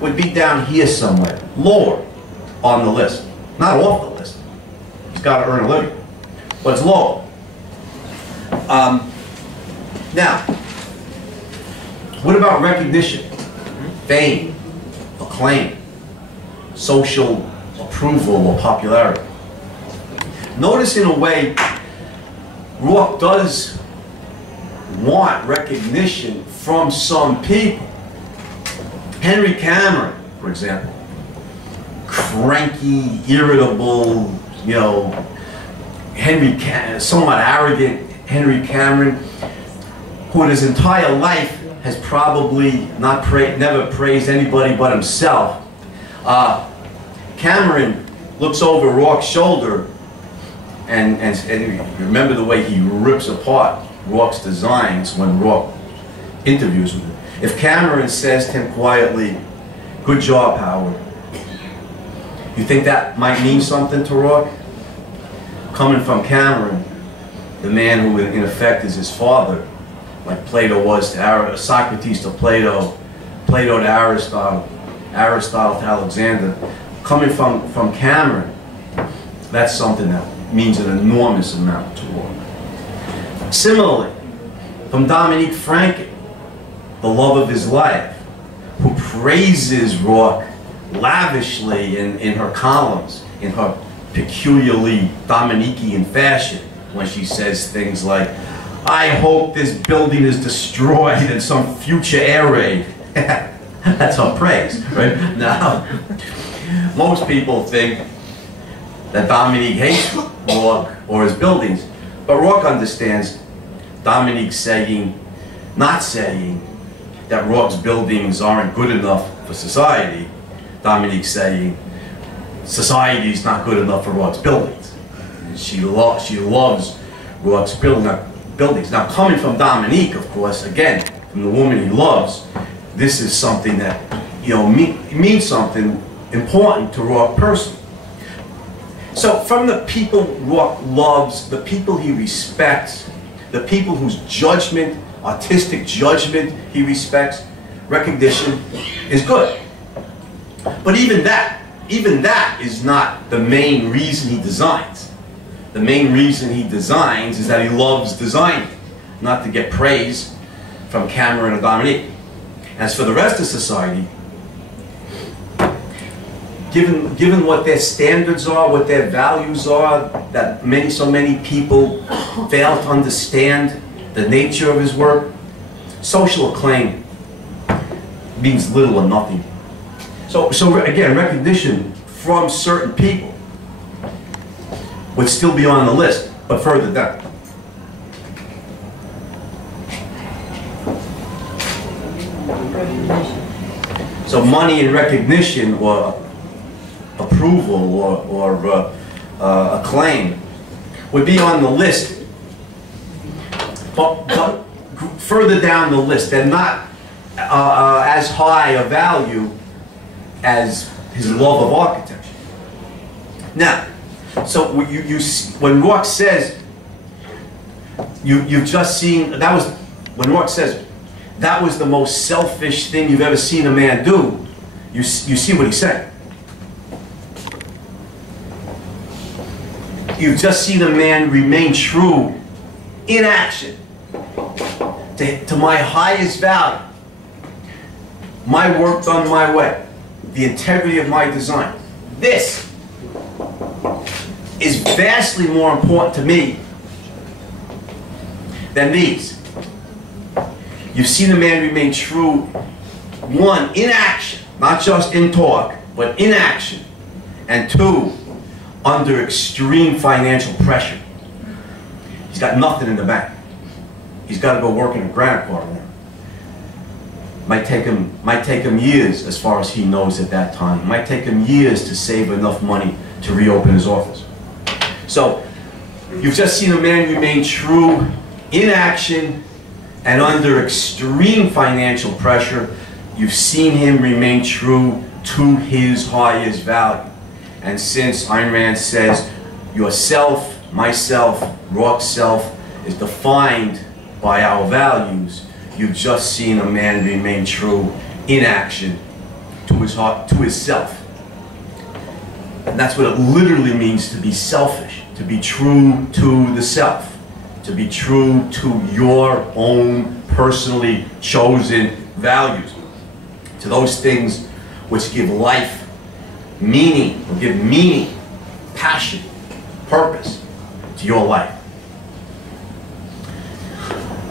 would be down here somewhere, lower on the list, not off the list. He's got to earn a living, but it's low. Now, what about recognition, fame, acclaim, social approval or popularity? Notice in a way, Rourke does want recognition from some people. Henry Cameron, for example, cranky, irritable, you know, somewhat arrogant Henry Cameron, who in his entire life has probably never praised anybody but himself. Cameron looks over Rourke's shoulder and remember the way he rips apart Rourke's designs when Rourke interviews with him. If Cameron says to him quietly, "Good job, Howard," you think that might mean something to Rourke? Coming from Cameron, the man who in effect is his father, like Plato was to Socrates to Plato, Plato to Aristotle, Aristotle to Alexander, coming from Cameron, that's something that means an enormous amount to Rourke. Similarly, from Dominique Franken, the love of his life, who praises Rourke lavishly in her columns, in her peculiarly Dominiquean fashion, when she says things like, "I hope this building is destroyed in some future air raid." That's her praise, right? Now, most people think that Dominique hates Rourke or his buildings, but Rourke understands Dominique's not saying that Rourke's buildings aren't good enough for society. Dominique's saying society's not good enough for Rourke's buildings. She loves Rourke's buildings. Now, coming from Dominique, of course, again, from the woman he loves, this is something that, you know, means something important to Rourke personally. So, from the people Rourke loves, the people he respects, the people whose judgment, artistic judgment he respects, recognition is good. But even that is not the main reason he designs. The main reason he designs is that he loves designing, not to get praise from Cameron or Dominique. As for the rest of society, given what their standards are, what their values are, that so many people fail to understand the nature of his work, social acclaim means little or nothing. So again, recognition from certain people would still be on the list, but further down. So money and recognition, or approval, or acclaim, would be on the list, but further down the list. They're not as high a value as his love of architecture. Now, so when Rourke says, you've just seen, when Rourke says, that was the most selfish thing you've ever seen a man do, you see what he's saying. You've just seen a man remain true in action to my highest value, my work done my way, the integrity of my design. This is vastly more important to me than these. You've seen a man remain true, one, in action, not just in talk, but in action, and two, under extreme financial pressure. He's got nothing in the bank. He's got to go work in a granite quarry now. Might take him years, as far as he knows at that time. It might take him years to save enough money to reopen his office. So, you've just seen a man remain true in action and under extreme financial pressure. You've seen him remain true to his highest value. And since Ayn Rand says yourself, myself, Rourke's self is defined by our values, you've just seen a man remain true in action to his heart, to his self. And that's what it literally means to be selfish, to be true to the self, to be true to your own personally chosen values, to those things which give life meaning, or give meaning, passion, purpose to your life.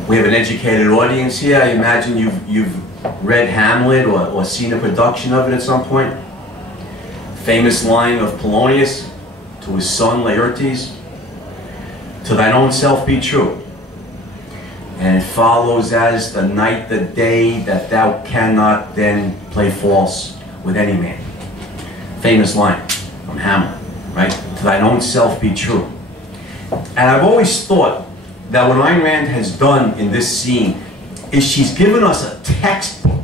We have an educated audience here. I imagine you've read Hamlet or seen a production of it at some point. Famous line of Polonius to his son Laertes, "To thine own self be true, and it follows as the night the day that thou cannot then play false with any man." Famous line from Hamlet, right? To thine own self be true. And I've always thought that what Ayn Rand has done in this scene is she's given us a textbook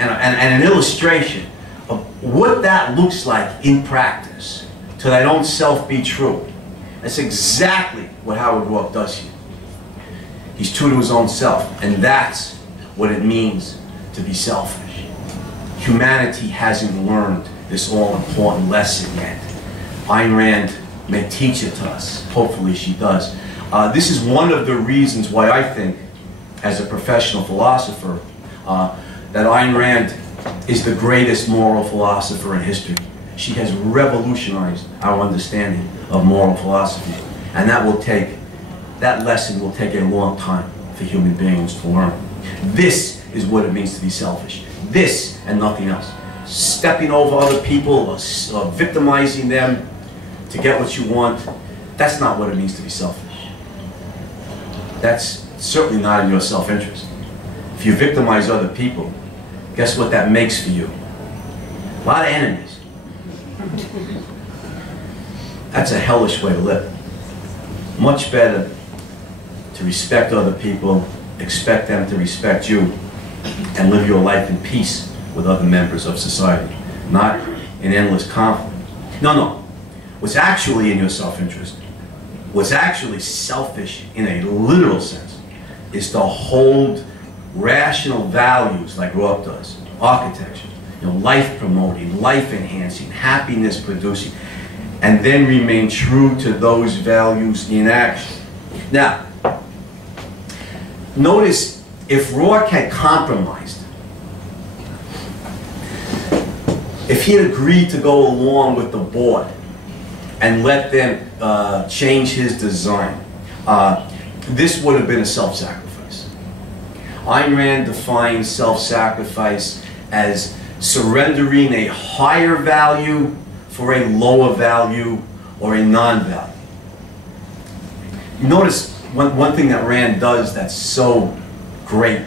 and an illustration of what that looks like in practice. To thine own self be true. That's exactly what Howard Rourke does here. He's true to his own self, and that's what it means to be selfish. Humanity hasn't learned this all-important lesson yet. Ayn Rand may teach it to us. Hopefully she does. This is one of the reasons why I think, as a professional philosopher, that Ayn Rand is the greatest moral philosopher in history. She has revolutionized our understanding of moral philosophy. And that lesson will take a long time for human beings to learn. This is what it means to be selfish. This and nothing else. Stepping over other people or victimizing them to get what you want, that's not what it means to be selfish. That's certainly not in your self-interest. If you victimize other people, guess what that makes for you? A lot of enemies. That's a hellish way to live. Much better to respect other people, expect them to respect you, and live your life in peace with other members of society, not in endless conflict. No. What's actually in your self-interest, what's actually selfish in a literal sense, is to hold rational values like Rourke does, architecture, life promoting, life enhancing, happiness producing, and then remain true to those values in action. Now, notice if Rourke had compromised, if he had agreed to go along with the board and let them change his design, this would have been a self-sacrifice. Ayn Rand defines self-sacrifice as surrendering a higher value for a lower value or a non-value. Notice one thing that Rand does that's so great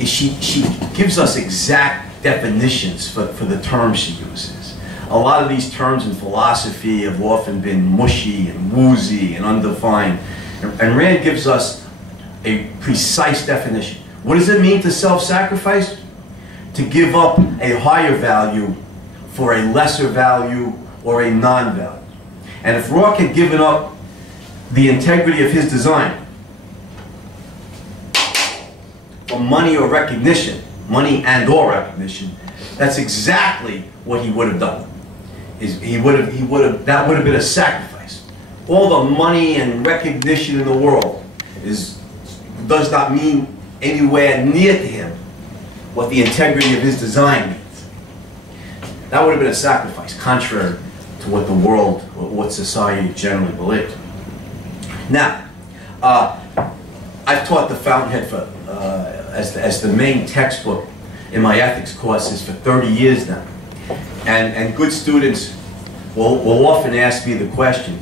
is she gives us exact definitions for the terms she uses. A lot of these terms in philosophy have often been mushy and woozy and undefined. And Rand gives us a precise definition. What does it mean to self-sacrifice? To give up a higher value for a lesser value or a non-value. And if Rourke had given up the integrity of his design for money or recognition, money and or recognition, that's exactly what he would have done. That would have been a sacrifice all the money and recognition in the world does not mean anywhere near to him what the integrity of his design means. That would have been a sacrifice, contrary to what the world, or what society generally believed. Now, I've taught the Fountainhead as the main textbook in my ethics courses for 30 years now. And good students will often ask me the question,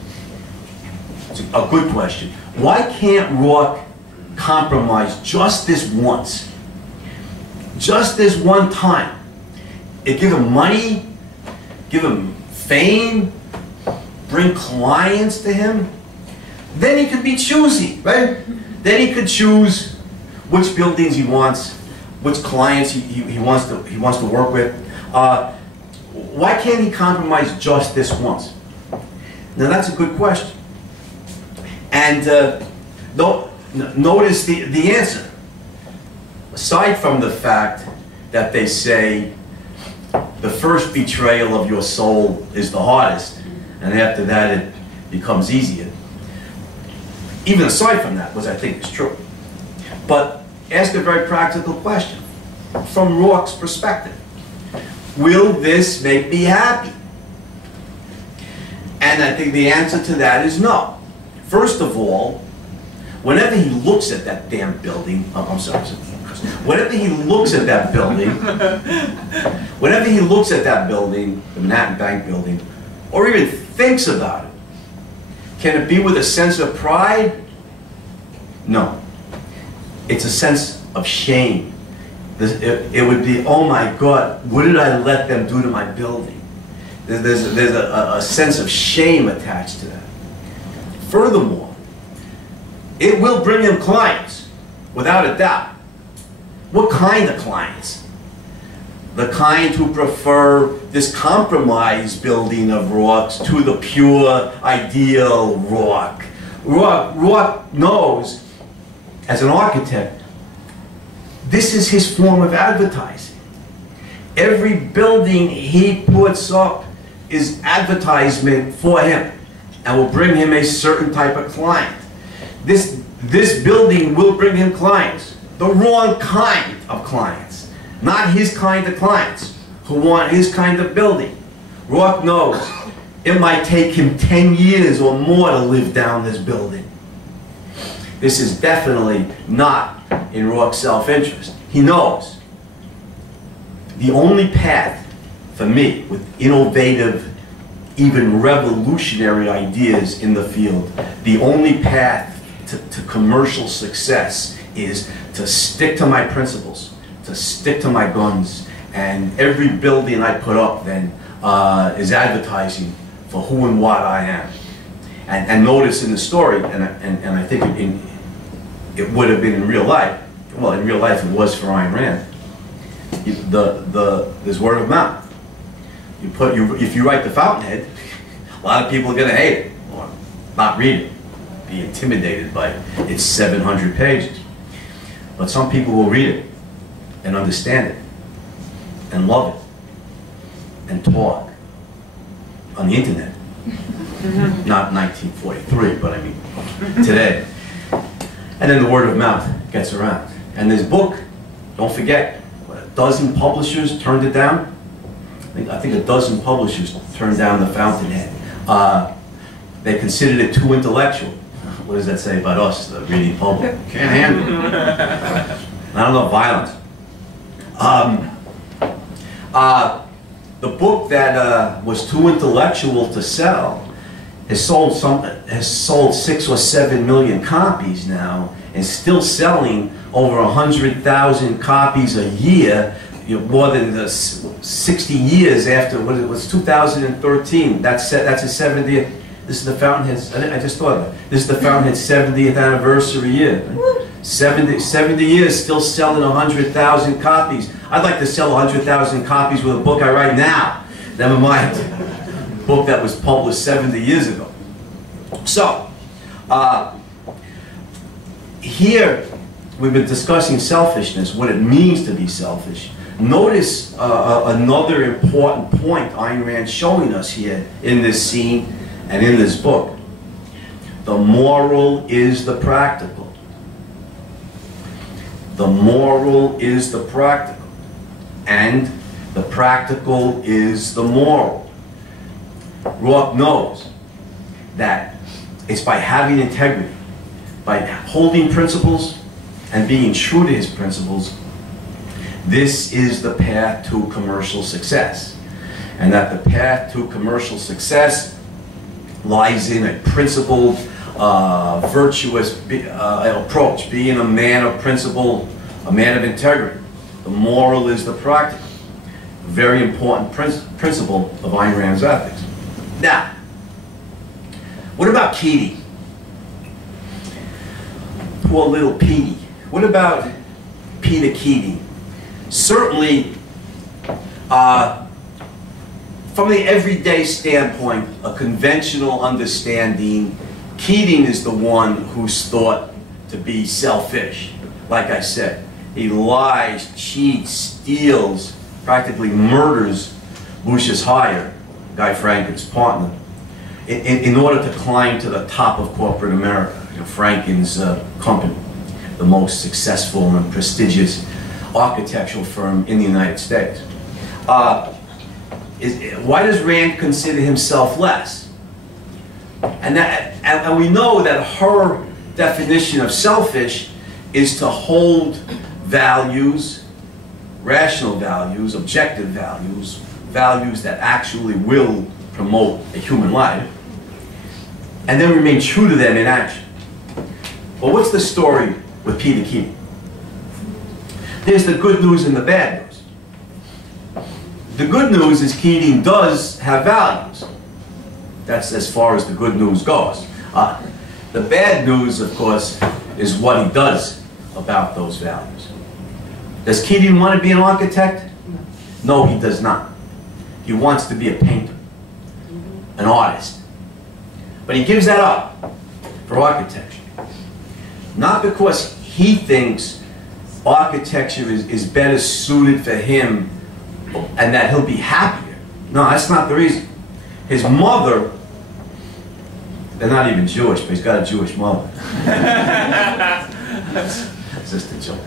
it's a good question, why can't Rourke compromise just this once? Just this one time? It give him money, give him fame, bring clients to him. Then he could be choosy, right? Then he could choose which buildings he wants, which clients he wants to work with. Why can't he compromise just this once? Now that's a good question. And notice the answer. Aside from the fact that they say the first betrayal of your soul is the hardest, and after that it becomes easier. Even aside from that, which I think is true. But ask a very practical question from Rourke's perspective. Will this make me happy? And I think the answer to that is no. First of all, whenever he looks at that damn building, whenever he looks at that building, whenever he looks at that building, the Manhattan Bank building, or even thinks about it, can it be with a sense of pride? No. It's a sense of shame. It would be, oh my God, what did I let them do to my building? There's a sense of shame attached to that. Furthermore, it will bring him clients, without a doubt. What kind of clients? The kind who prefer this compromise building of Rourke's to the pure, ideal Rourke. Rourke knows, as an architect, this is his form of advertising. Every building he puts up is advertisement for him and will bring him a certain type of client. This building will bring him clients, the wrong kind of clients, not his kind of clients who want his kind of building. Rourke knows it might take him 10 years or more to live down this building. This is definitely not in Rourke's self-interest. He knows the only path for me with innovative, even revolutionary ideas in the field, the only path to commercial success is to stick to my principles, to stick to my guns, and every building I put up then is advertising for who and what I am. And notice in the story, and I think it would have been in real life, well, in real life it was for Ayn Rand, there's word of mouth. If you write The Fountainhead, a lot of people are going to hate it, or not read it, be intimidated by its 700 pages. But some people will read it, and understand it, and love it, and talk on the internet. Not 1943, but I mean today. And then the word of mouth gets around. And this book, don't forget, a dozen publishers turned it down. I think a dozen publishers turned down The Fountainhead. They considered it too intellectual. What does that say about us, the reading public? Can't handle it. Not enough violence. The book that was too intellectual to sell has sold 6 or 7 million copies now, and still selling over 100,000 copies a year. More than 60 years after, what it was, 2013. That's a 70th. This is the Fountainhead's. I just thought of it. This is the Fountainhead's 70th anniversary year. 70 years, still selling 100,000 copies. I'd like to sell 100,000 copies with a book I write now. Never mind a book that was published 70 years ago. So, here we've been discussing selfishness, what it means to be selfish. Notice another important point Ayn Rand showing us here in this scene and in this book. The moral is the practical. The moral is the practical. And the practical is the moral. Roth knows that it's by having integrity, by holding principles and being true to his principles, this is the path to commercial success. And that the path to commercial success lies in a principled, virtuous approach, being a man of principle, a man of integrity. The moral is the practical. A very important principle of Ayn Rand's ethics. Now, what about Keating? Poor little Petey. What about Peter Keating? Certainly, from the everyday standpoint, a conventional understanding, Keating is the one who's thought to be selfish. Like I said, he lies, cheats, steals, practically murders Lucius Heyer, Guy Franken's partner, in order to climb to the top of corporate America. You know, Franken's company, the most successful and prestigious architectural firm in the United States. Why does Rand consider himself less? And we know that her definition of selfish is to hold values, rational values, objective values, values that actually will promote a human life, and then remain true to them in action. Well, what's the story with Peter Keating? There's the good news and the bad news. The good news is Keating does have values. That's as far as the good news goes. The bad news, of course, is what he does about those values. Does Keating want to be an architect? No, he does not. He wants to be a painter, an artist. But he gives that up for architecture. Not because he thinks architecture is better suited for him and that he'll be happier. No, that's not the reason. His mother, they're not even Jewish, but he's got a Jewish mother. That's just a joke.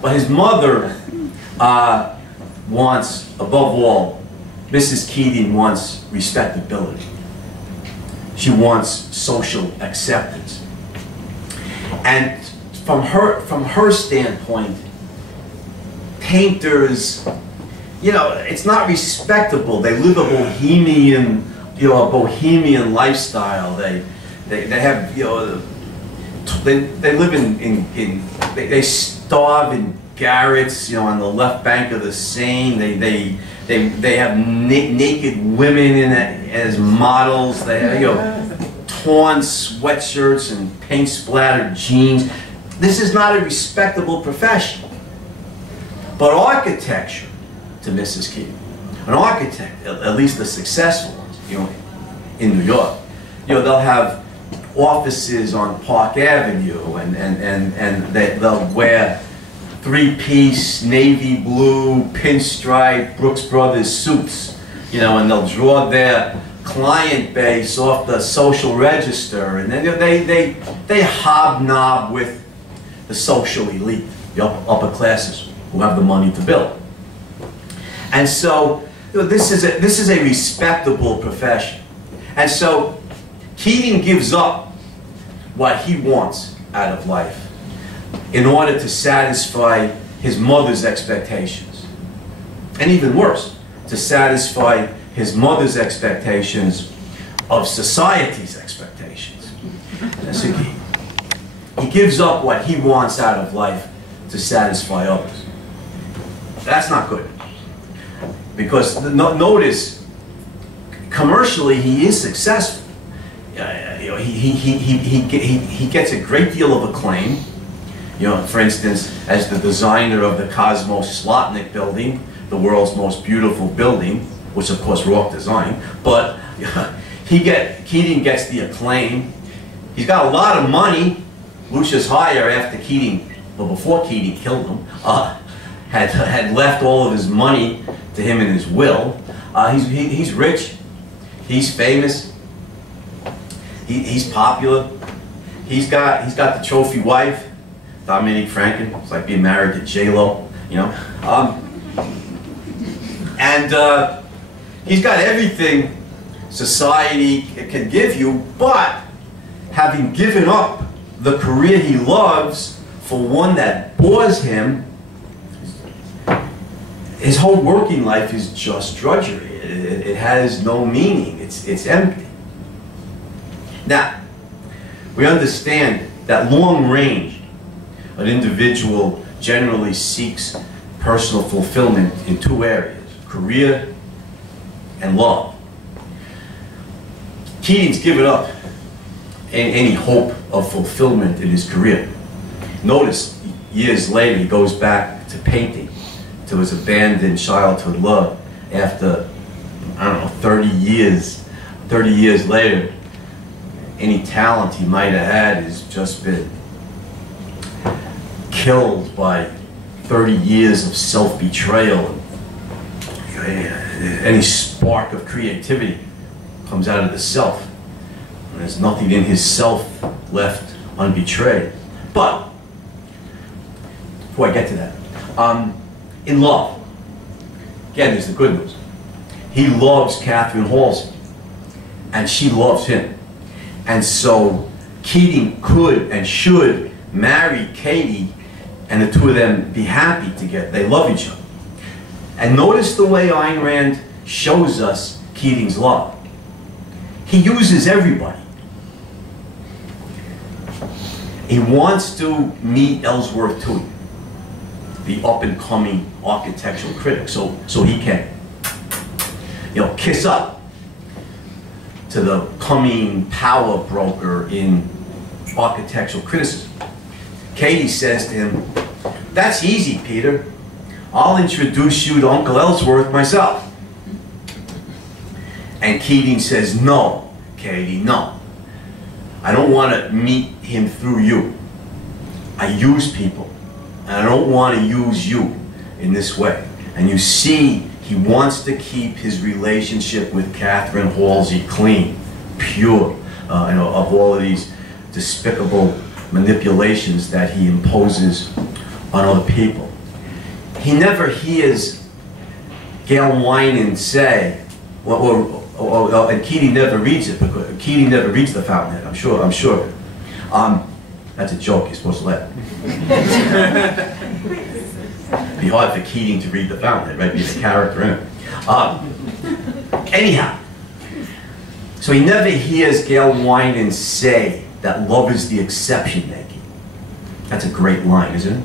But his mother wants, above all, Mrs. Keating wants respectability. She wants social acceptance. And from her standpoint, painters, you know, it's not respectable. They live a bohemian, you know, a bohemian lifestyle. They have, you know, they live they starve in garrets, you know, on the left bank of the Seine. They have naked women as models. They have, you know, torn sweatshirts and paint splattered jeans. This is not a respectable profession. But architecture, to Mrs. Keating, an architect, at least the successful ones, you know, in New York, you know, they'll have offices on Park Avenue, and they'll wear three-piece navy blue pinstripe Brooks Brothers suits, you know, and they'll draw their client base off the social register, and then they hobnob with the social elite, the upper classes who have the money to build. And so, you know, this is a respectable profession. And so Keating gives up what he wants out of life in order to satisfy his mother's expectations. And even worse, to satisfy his mother's expectations of society's expectations. So he gives up what he wants out of life to satisfy others. That's not good. Because notice, commercially he is successful. You know, he gets a great deal of acclaim. You know, for instance, as the designer of the Cosmos Slotnick building, the world's most beautiful building, which of course Roth designed. But Keating gets the acclaim. He's got a lot of money. Lucius Heyer, after Keating, well, before Keating killed him, had left all of his money to him in his will. He's rich. He's famous. He's popular. He's got the trophy wife, Dominique Franken. It's like being married to J-Lo, you know. And he's got everything society can give you, but having given up the career he loves for one that bores him, his whole working life is just drudgery. It has no meaning. It's empty. Now, we understand that long range, an individual generally seeks personal fulfillment in two areas, career and love. Keating's given up any hope of fulfillment in his career. Notice, years later, he goes back to painting, to his abandoned childhood love after, I don't know, 30 years later. Any talent he might have had has just been killed by 30 years of self-betrayal. Any spark of creativity comes out of the self. And there's nothing in his self left unbetrayed. But, before I get to that, in love, again, there's the good news. He loves Catherine Halsey, and she loves him. And so Keating could and should marry Katie, and the two of them be happy together. They love each other. And notice the way Ayn Rand shows us Keating's love. He uses everybody. He wants to meet Ellsworth Toohey, the up-and-coming architectural critic, so he can, kiss up to the coming power broker in architectural criticism. Katie says to him, "That's easy, Peter. I'll introduce you to Uncle Ellsworth myself." And Keating says, "No, Katie, no. I don't want to meet him through you. I use people, and I don't want to use you in this way." And you see, he wants to keep his relationship with Catherine Halsey clean, pure, of all of these despicable manipulations that he imposes on other people. He never hears Gail Winan say, and Keating never reads it, because Keating never reads The Fountainhead, I'm sure. That's a joke, you're supposed to let. It'd be hard for Keating to read The Fountainhead, right? Be the character in it. Anyhow, so he never hears Gail Winan say that love is the exception making. That's a great line, isn't it?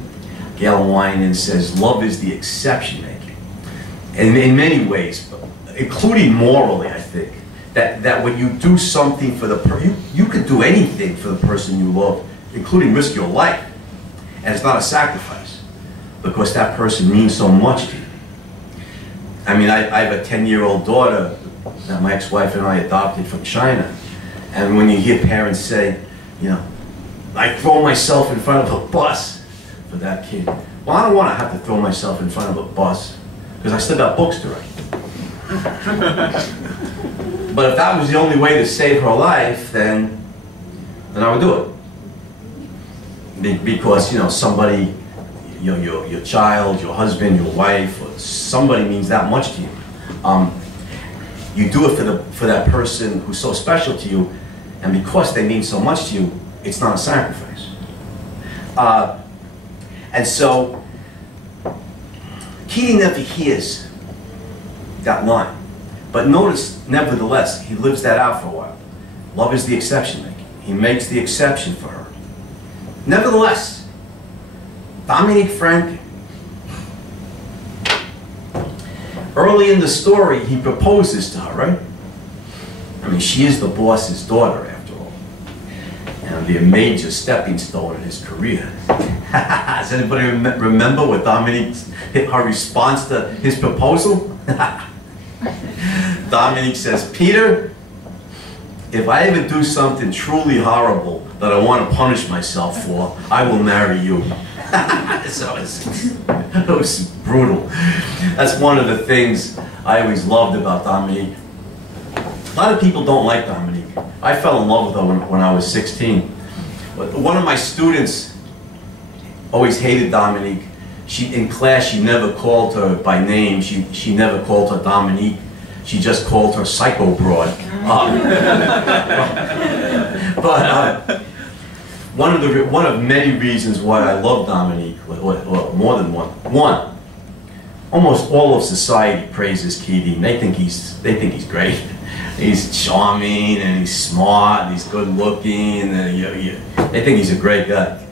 Gail Winan says love is the exception making. And in many ways, including morally, I think, that when you do something for the person, you could do anything for the person you love, including risk your life. And it's not a sacrifice, because that person means so much to you. I mean, I have a 10-year-old daughter that my ex-wife and I adopted from China. And when you hear parents say, I throw myself in front of a bus for that kid. Well, I don't want to have to throw myself in front of a bus, because I still got books to write. But if that was the only way to save her life, then I would do it. Because, somebody, your child, your husband, your wife, or somebody means that much to you. You do it for that person who's so special to you, and because they mean so much to you, it's not a sacrifice. And so, Keating never hears that line. But notice, nevertheless, he lives that out for a while. Love is the exception making. He makes the exception for her. Nevertheless, Dominique Franken, early in the story, he proposes to her, right? I mean, she is the boss's daughter, after all. And the major stepping stone in his career. Does anybody remember what her response to his proposal? Dominique says, "Peter, if I ever do something truly horrible that I want to punish myself for, I will marry you." So it was brutal. That's one of the things I always loved about Dominique. A lot of people don't like Dominique. I fell in love with her when I was 16. One of my students always hated Dominique. In class, she never called her by name. She never called her Dominique. She just called her Psycho Broad. But one of many reasons why I love Dominique, well, more than one. One, almost all of society praises Keating. They think he's great. He's charming and he's smart and he's good looking. And they think he's a great guy.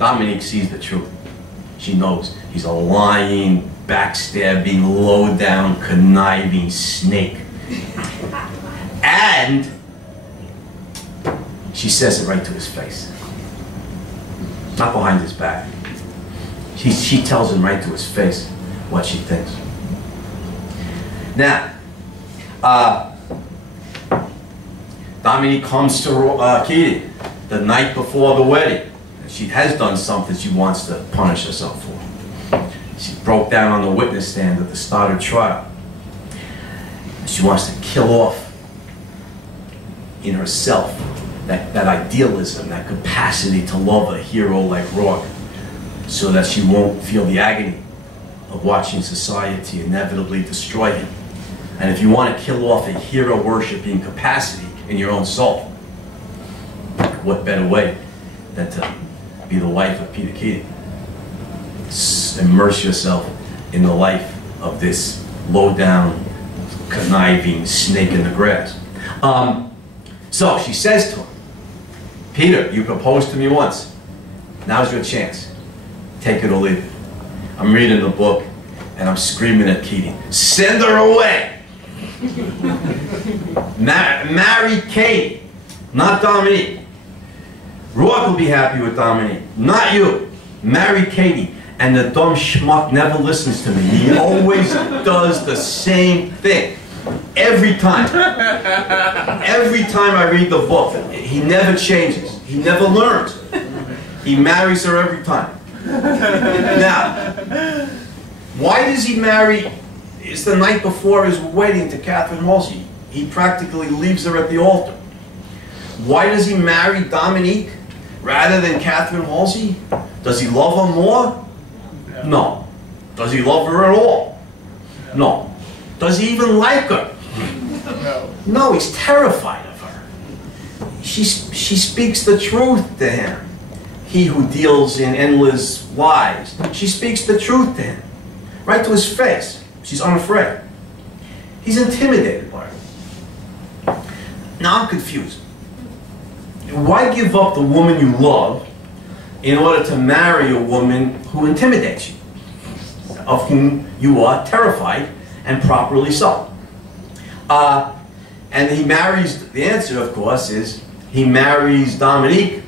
Dominique sees the truth. She knows he's a lying, backstabbing, low-down, conniving snake. And she says it right to his face. Not behind his back. She tells him right to his face what she thinks. Now, Dominique comes to Keating the night before the wedding. She has done something she wants to punish herself for. She broke down on the witness stand at the start of trial. She wants to kill off in herself that idealism, that capacity to love a hero like Rourke, so that she won't feel the agony of watching society inevitably destroy him. And if you want to kill off a hero-worshipping capacity in your own soul, what better way than to be the wife of Peter Keating? Immerse yourself in the life of this low-down, conniving snake in the grass. So she says to him, Peter, you proposed to me once. Now's your chance. Take it or leave it. I'm reading the book and I'm screaming at Keating, send her away! Marry Katie, not Dominique. Rourke will be happy with Dominique, not you. Marry Katie. And the dumb schmuck never listens to me. He always does the same thing. Every time. Every time I read the book, he never changes. He never learns. He marries her every time. Now, why does he marry? It's the night before his wedding to Catherine Halsey. He practically leaves her at the altar. Why does he marry Dominique rather than Catherine Halsey? Does he love her more? No. Does he love her at all? No. Does he even like her? No, he's terrified of her. She speaks the truth to him. He who deals in endless lies. She speaks the truth to him. Right to his face. She's unafraid. He's intimidated by her. Now I'm confused. Why give up the woman you love in order to marry a woman who intimidates you, of whom you are terrified, and properly so? And he marries, the answer of course is, he marries Dominique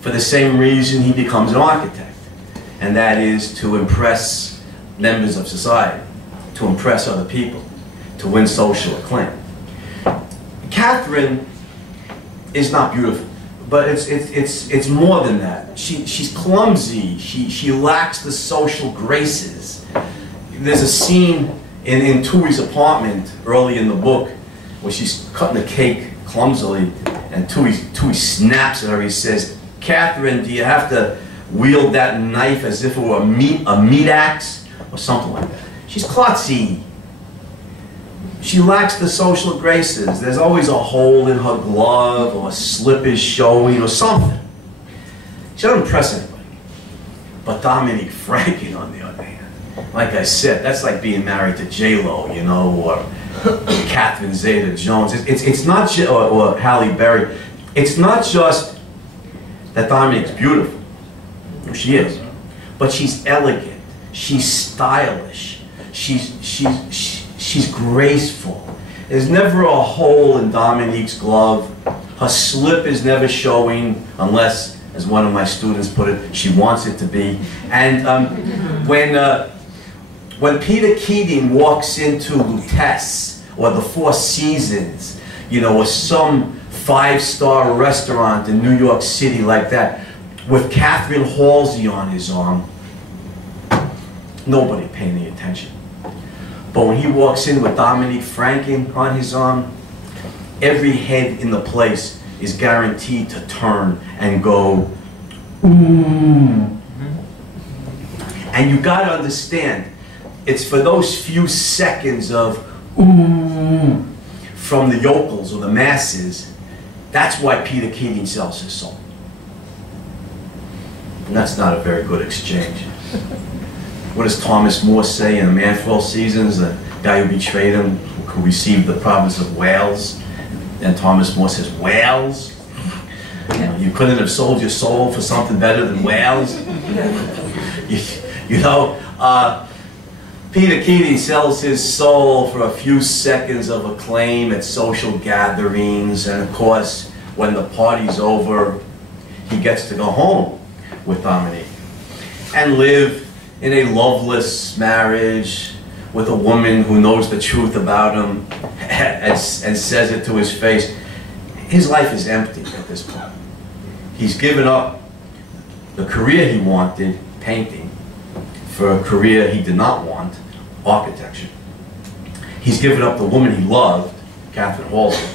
for the same reason he becomes an architect, and that is to impress members of society, to impress other people, to win social acclaim. Catherine is not beautiful. But it's more than that. She's clumsy. She lacks the social graces. There's a scene in Tui's apartment early in the book where she's cutting the cake clumsily, and Tui snaps at her. He says, "Catherine, do you have to wield that knife as if it were a meat axe or something like that?" She's klutzy. She lacks the social graces. There's always a hole in her glove, or a slip is showing, or something. She doesn't impress anybody. But Dominique Franklin, on the other hand, like I said, that's like being married to J-Lo, you know, or Catherine Zeta-Jones. It's not just, or Halle Berry. It's not just that Dominique's beautiful. She is. But she's elegant. She's stylish. She's graceful. There's never a hole in Dominique's glove. Her slip is never showing unless, as one of my students put it, she wants it to be. And when Peter Keating walks into Lutece or the Four Seasons, you know, or some five-star restaurant in New York City like that, with Catherine Halsey on his arm, nobody paying any attention. But when he walks in with Dominique Franklin on his arm, every head in the place is guaranteed to turn and go, ooh. And you got to understand, it's for those few seconds of ooh from the yokels or the masses. That's why Peter Keating sells his soul. And that's not a very good exchange. What does Thomas More say in A Man for All Seasons? The guy who betrayed him, who received the province of Wales. And Thomas More says, Wales? You couldn't have sold your soul for something better than Wales? You know, Peter Keating sells his soul for a few seconds of acclaim at social gatherings, and of course, when the party's over, he gets to go home with Dominique and live in a loveless marriage with a woman who knows the truth about him and says it to his face. His life is empty at this point. He's given up the career he wanted, painting, for a career he did not want, architecture. He's given up the woman he loved, Catherine Halsey,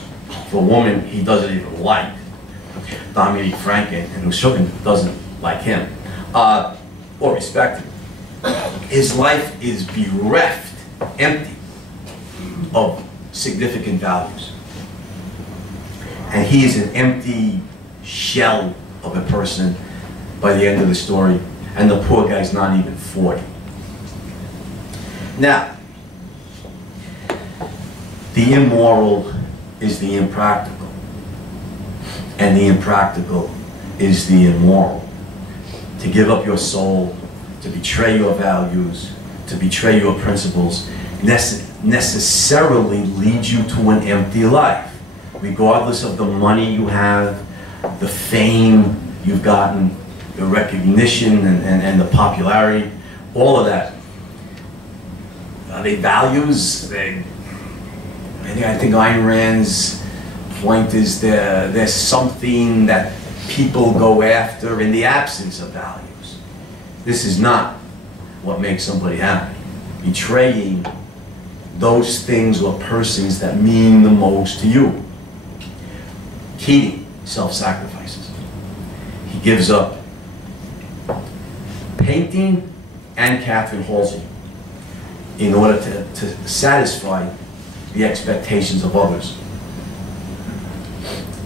for a woman he doesn't even like, Dominique Franken, and who certainly doesn't like him or respect him. His life is bereft, empty of significant values. And he is an empty shell of a person by the end of the story, and the poor guy's not even 40. Now, the immoral is the impractical, and the impractical is the immoral. To give up your soul, to betray your values, to betray your principles, necessarily leads you to an empty life, regardless of the money you have, the fame you've gotten, the recognition and the popularity, all of that. Are they values? I think Ayn Rand's point is there's something that people go after in the absence of values. This is not what makes somebody happy. Betraying those things or persons that mean the most to you. Keating self-sacrifices. He gives up painting and Catherine Halsey in order to satisfy the expectations of others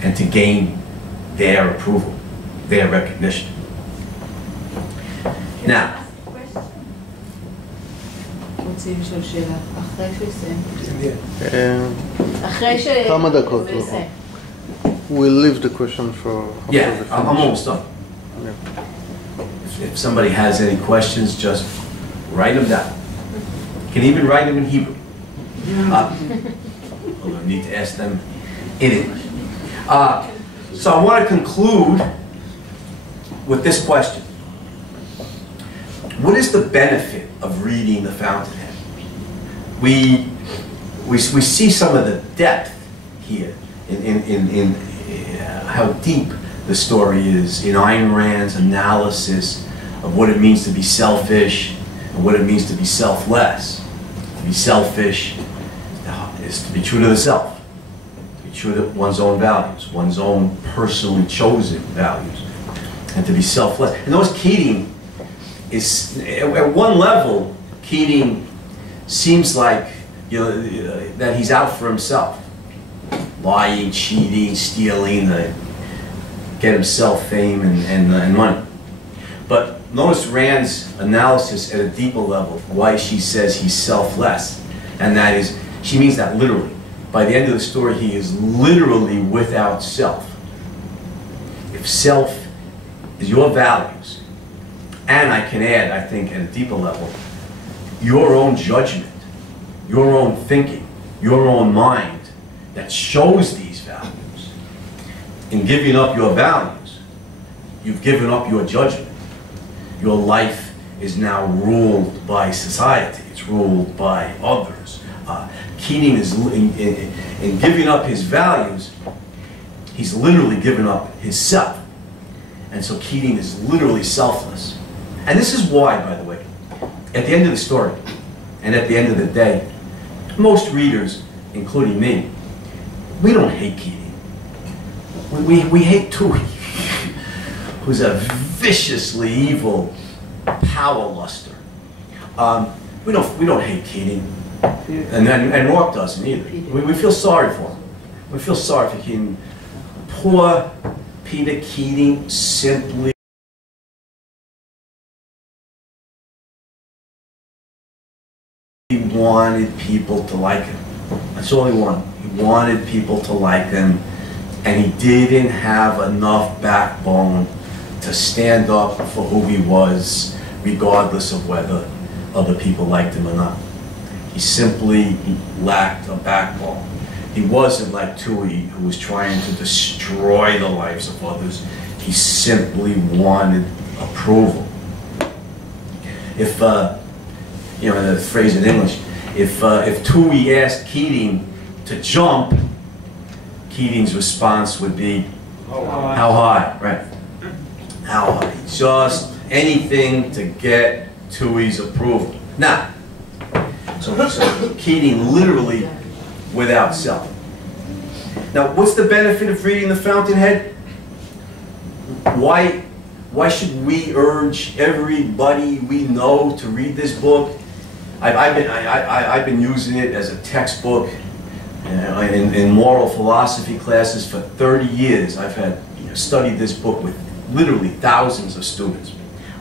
and to gain their approval, their recognition. Now, רוצים לשאול שאלה, אחרי שיסיים. אחרי ש... כמה דקות. We'll leave the question for... Yeah, I'm almost done. Yeah. If somebody has any questions, just write them down. You can even write them in Hebrew. Although you need to ask them in English. So I want to conclude with this question. What is the benefit of reading the Fountainhead? We see some of the depth here in how deep the story is in Ayn Rand's analysis of what it means to be selfish and what it means to be selfless. To be selfish is to be true to the self, to be true to one's own values, one's own personally chosen values, and to be selfless. And notice Keating is, at one level, Keating seems like, you know, that he's out for himself. Lying, cheating, stealing, get himself fame and money. But notice Rand's analysis at a deeper level, why she says he's selfless. And that is, she means that literally. By the end of the story, he is literally without self. If self is your values, and I can add, I think, at a deeper level, your own judgment, your own thinking, your own mind that shows these values. In giving up your values, you've given up your judgment. Your life is now ruled by society. It's ruled by others. Keating is, in giving up his values, he's literally given up his self. And so Keating is literally selfless. And this is why, by the way, at the end of the story, and at the end of the day, most readers, including me, we don't hate Keating. We hate Tui, who's a viciously evil power luster. We don't hate Keating, and Rourke doesn't either. We feel sorry for him. We feel sorry for Keating. Poor Peter Keating simply wanted people to like him. That's all he wanted. He wanted people to like him, and he didn't have enough backbone to stand up for who he was, regardless of whether other people liked him or not. He simply lacked a backbone. He wasn't like Tui, who was trying to destroy the lives of others. He simply wanted approval. If, you know, the phrase in English, if Tui asked Keating to jump, Keating's response would be, how high, right? How high? Just anything to get Tui's approval. Now, so Keating literally without self. Now, what's the benefit of reading The Fountainhead? Why should we urge everybody we know to read this book? I've been using it as a textbook in moral philosophy classes for 30 years. I've had studied this book with literally thousands of students.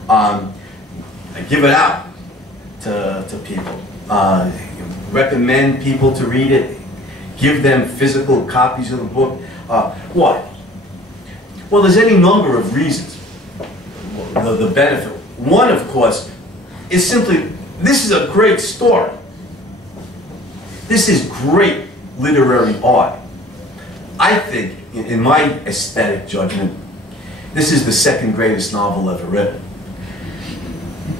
I give it out to people. Recommend people to read it. Give them physical copies of the book. Why? Well, there's any number of reasons. The benefit. One, of course, is simply, this is a great story. This is great literary art. I think, in my aesthetic judgment, this is the second greatest novel ever written.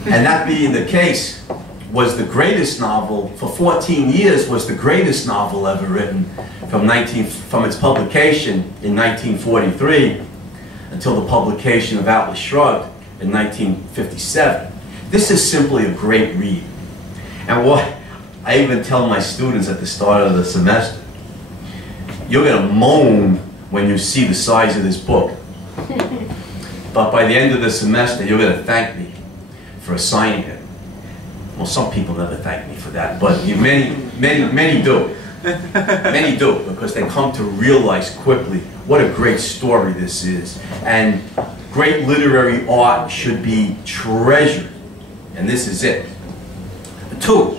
And that being the case, was the greatest novel, for 14 years, was the greatest novel ever written from its publication in 1943 until the publication of Atlas Shrugged in 1957. This is simply a great read. And what I even tell my students at the start of the semester, you're going to moan when you see the size of this book. But by the end of the semester, you're going to thank me for assigning it. Well, some people never thank me for that, but many do. Many do, because they come to realize quickly what a great story this is. And great literary art should be treasured. And this is it. 2,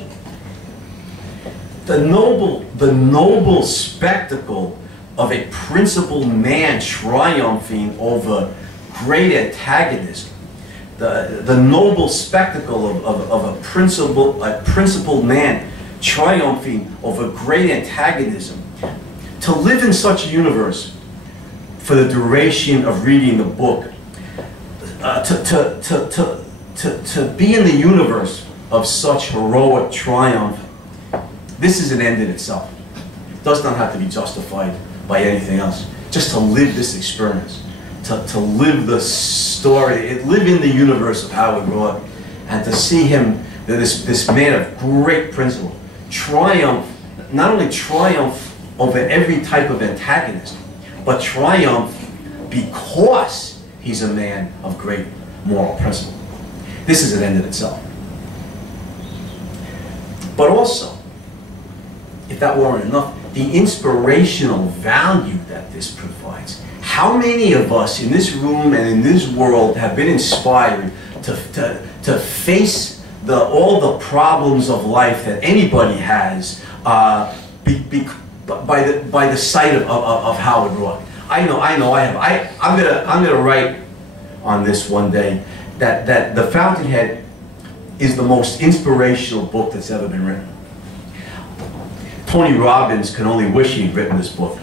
the noble spectacle of a principled man triumphing over great antagonism. The noble spectacle of a principled man triumphing over great antagonism. To live in such a universe for the duration of reading the book, to be in the universe of such heroic triumph, this is an end in itself. It does not have to be justified by anything else. Just to live this experience. To live the story, live in the universe of Howard Roark, and to see him, this man of great principle, triumph, not only triumph over every type of antagonist, but triumph because he's a man of great moral principle. This is an end in itself. But also, if that weren't enough, the inspirational value that this provides. How many of us in this room and in this world have been inspired to face all the problems of life that anybody has by the sight of Howard Roark? I know I have. I'm gonna write on this one day that The Fountainhead is the most inspirational book that's ever been written. Tony Robbins can only wish he'd written this book.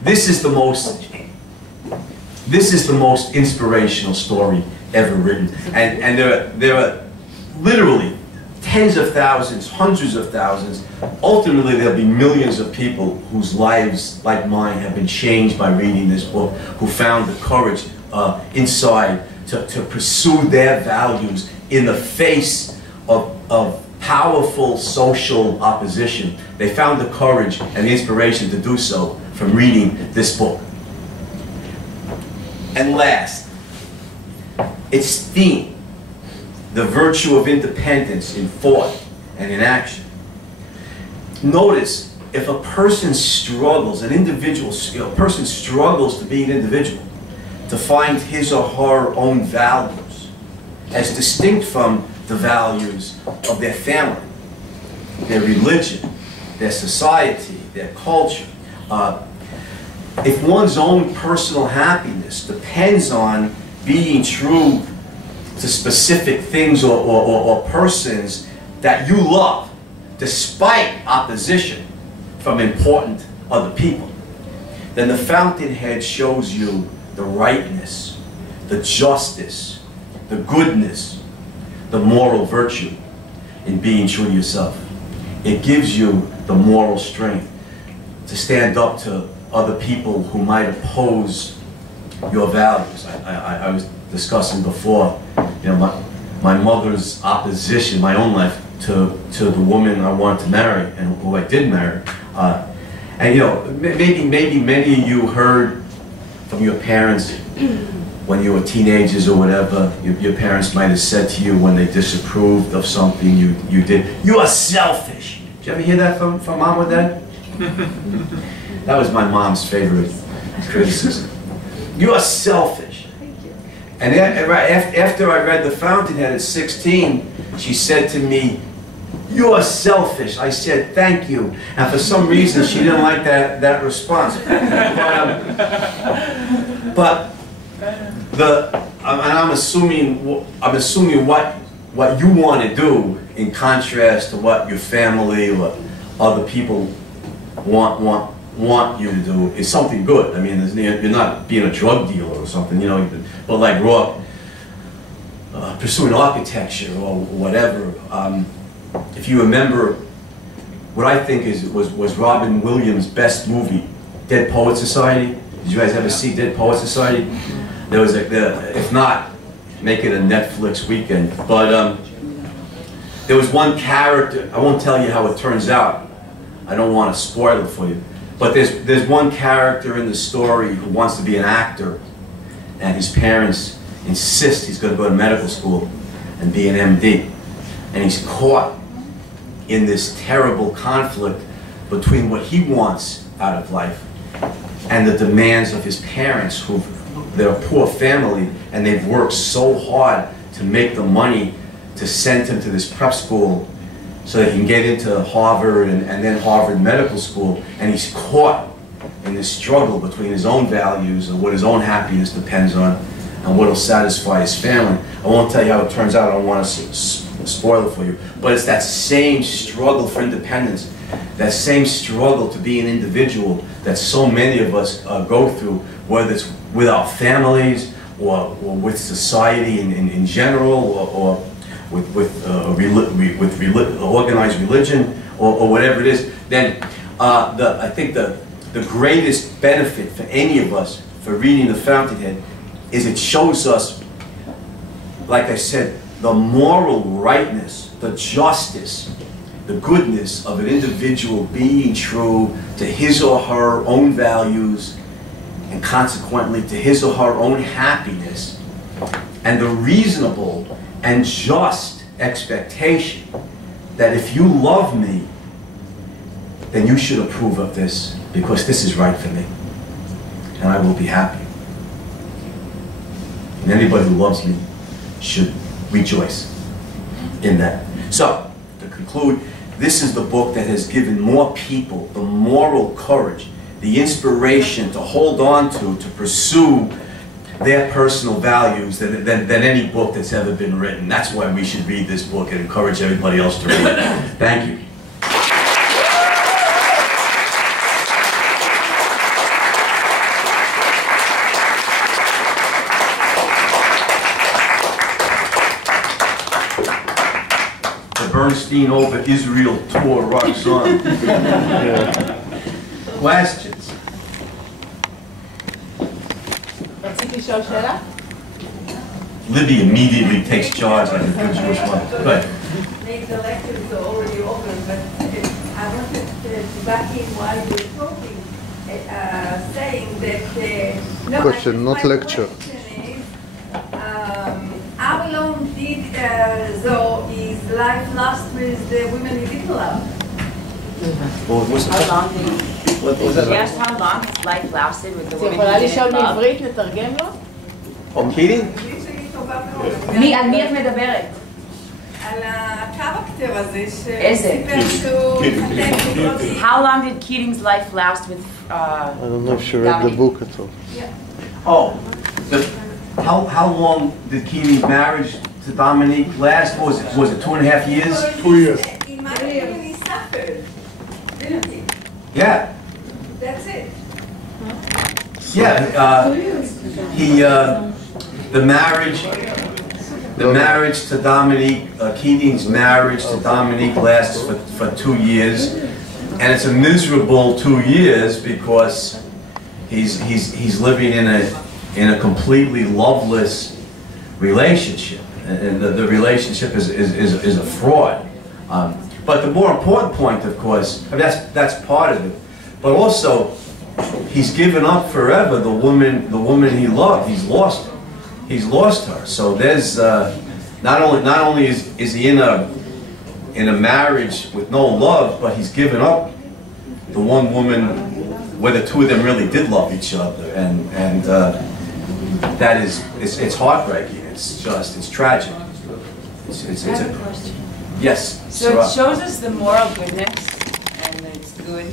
This is the most inspirational story ever written, and there are literally tens of thousands, hundreds of thousands. Ultimately, there'll be millions of people whose lives, like mine, have been changed by reading this book, who found the courage inside to pursue their values in the face of powerful social opposition. They found the courage and the inspiration to do so from reading this book. And last, its theme, the virtue of independence in thought and in action. Notice, if a person struggles, a person struggles to be an individual, to find his or her own values, as distinct from the values of their family, their religion, their society, their culture. If one's own personal happiness depends on being true to specific things or persons that you love, despite opposition from important other people, then the fountainhead shows you the rightness, the justice, the goodness, the moral virtue in being true to yourself. It gives you the moral strength to stand up to other people who might oppose your values. I was discussing before, you know, my mother's opposition, my own life, to the woman I wanted to marry and who I did marry. And you know, maybe many of you heard from your parents when you were teenagers or whatever, your parents might have said to you when they disapproved of something you did, "You are selfish." Did you ever hear that from mom or dad? That was my mom's favorite criticism. "You are selfish." And after I read The Fountainhead at 16, she said to me, "You are selfish." I said, "Thank you." And for some reason, she didn't like that response. But I'm assuming what you want to do in contrast to what your family or other people want you to do is something good. I mean, you're not being a drug dealer or something, you know. But like Rock, pursuing architecture or whatever. If you remember, what I think was Robin Williams' best movie, Dead Poets Society. Did you guys ever see Dead Poets Society? There was if not, make it a Netflix weekend. But there was one character. I won't tell you how it turns out. I don't want to spoil it for you. But there's one character in the story who wants to be an actor, and his parents insist he's going to go to medical school and be an MD. And he's caught in this terrible conflict between what he wants out of life and the demands of his parents, they're a poor family, and they've worked so hard to make the money to send him to this prep school so that he can get into Harvard and then Harvard Medical School. And he's caught in this struggle between his own values and what his own happiness depends on and what will satisfy his family. I won't tell you how it turns out. I don't want to spoil it for you. But it's that same struggle for independence, that same struggle to be an individual that so many of us go through, whether it's with our families or with society in general, or with organized religion, or whatever it is. Then I think the greatest benefit for any of us for reading The Fountainhead is it shows us, like I said, the moral rightness, the justice, the goodness of an individual being true to his or her own values, and consequently to his or her own happiness, and the reasonable and just expectation that if you love me, then you should approve of this because this is right for me, and I will be happy. And anybody who loves me should rejoice in that. So, to conclude, this is the book that has given more people the moral courage, the inspiration to hold on to pursue their personal values than any book that's ever been written. That's why we should read this book and encourage everybody else to read it. Thank you. Bernstein over Israel tour rocks on. Questions? רציתי לשאול שאלה? Libby immediately takes charge like a good Jewish mother. Go ahead. the lecture is already over, but I wanted to back in while you were talking, saying that... no, Question, not lecture. Question is, how long did, though, his life last with the women he didn't love? How long did he asked how long his life lasted with the women יכולה he לשאול didn't love? בעברית, נתרגם לו? Oh, Katie? על מי את מדברת? על הקרקטר הזה איזה? שסיפר שהוא התחתן. How long did Keating's life last with I don't know if she read the book at all. Oh, how long did Keating's marriage to Dominique last? Was it 2.5 years? 2 years. In my opinion, he suffered, didn't he? Yeah. That's it. Yeah, the marriage to Dominique, Keating's marriage to Dominique lasts for 2 years, and it's a miserable 2 years because he's living in a completely loveless relationship, and the relationship is a fraud. But the more important point, of course, I mean, that's part of it, but also he's given up forever the woman he loved. He's lost her. So there's not only is he in a marriage with no love, but he's given up the one woman where the two of them really did love each other, and that is it's heartbreaking. It's tragic. It's a question? Yes. So it shows us the moral goodness and that it's good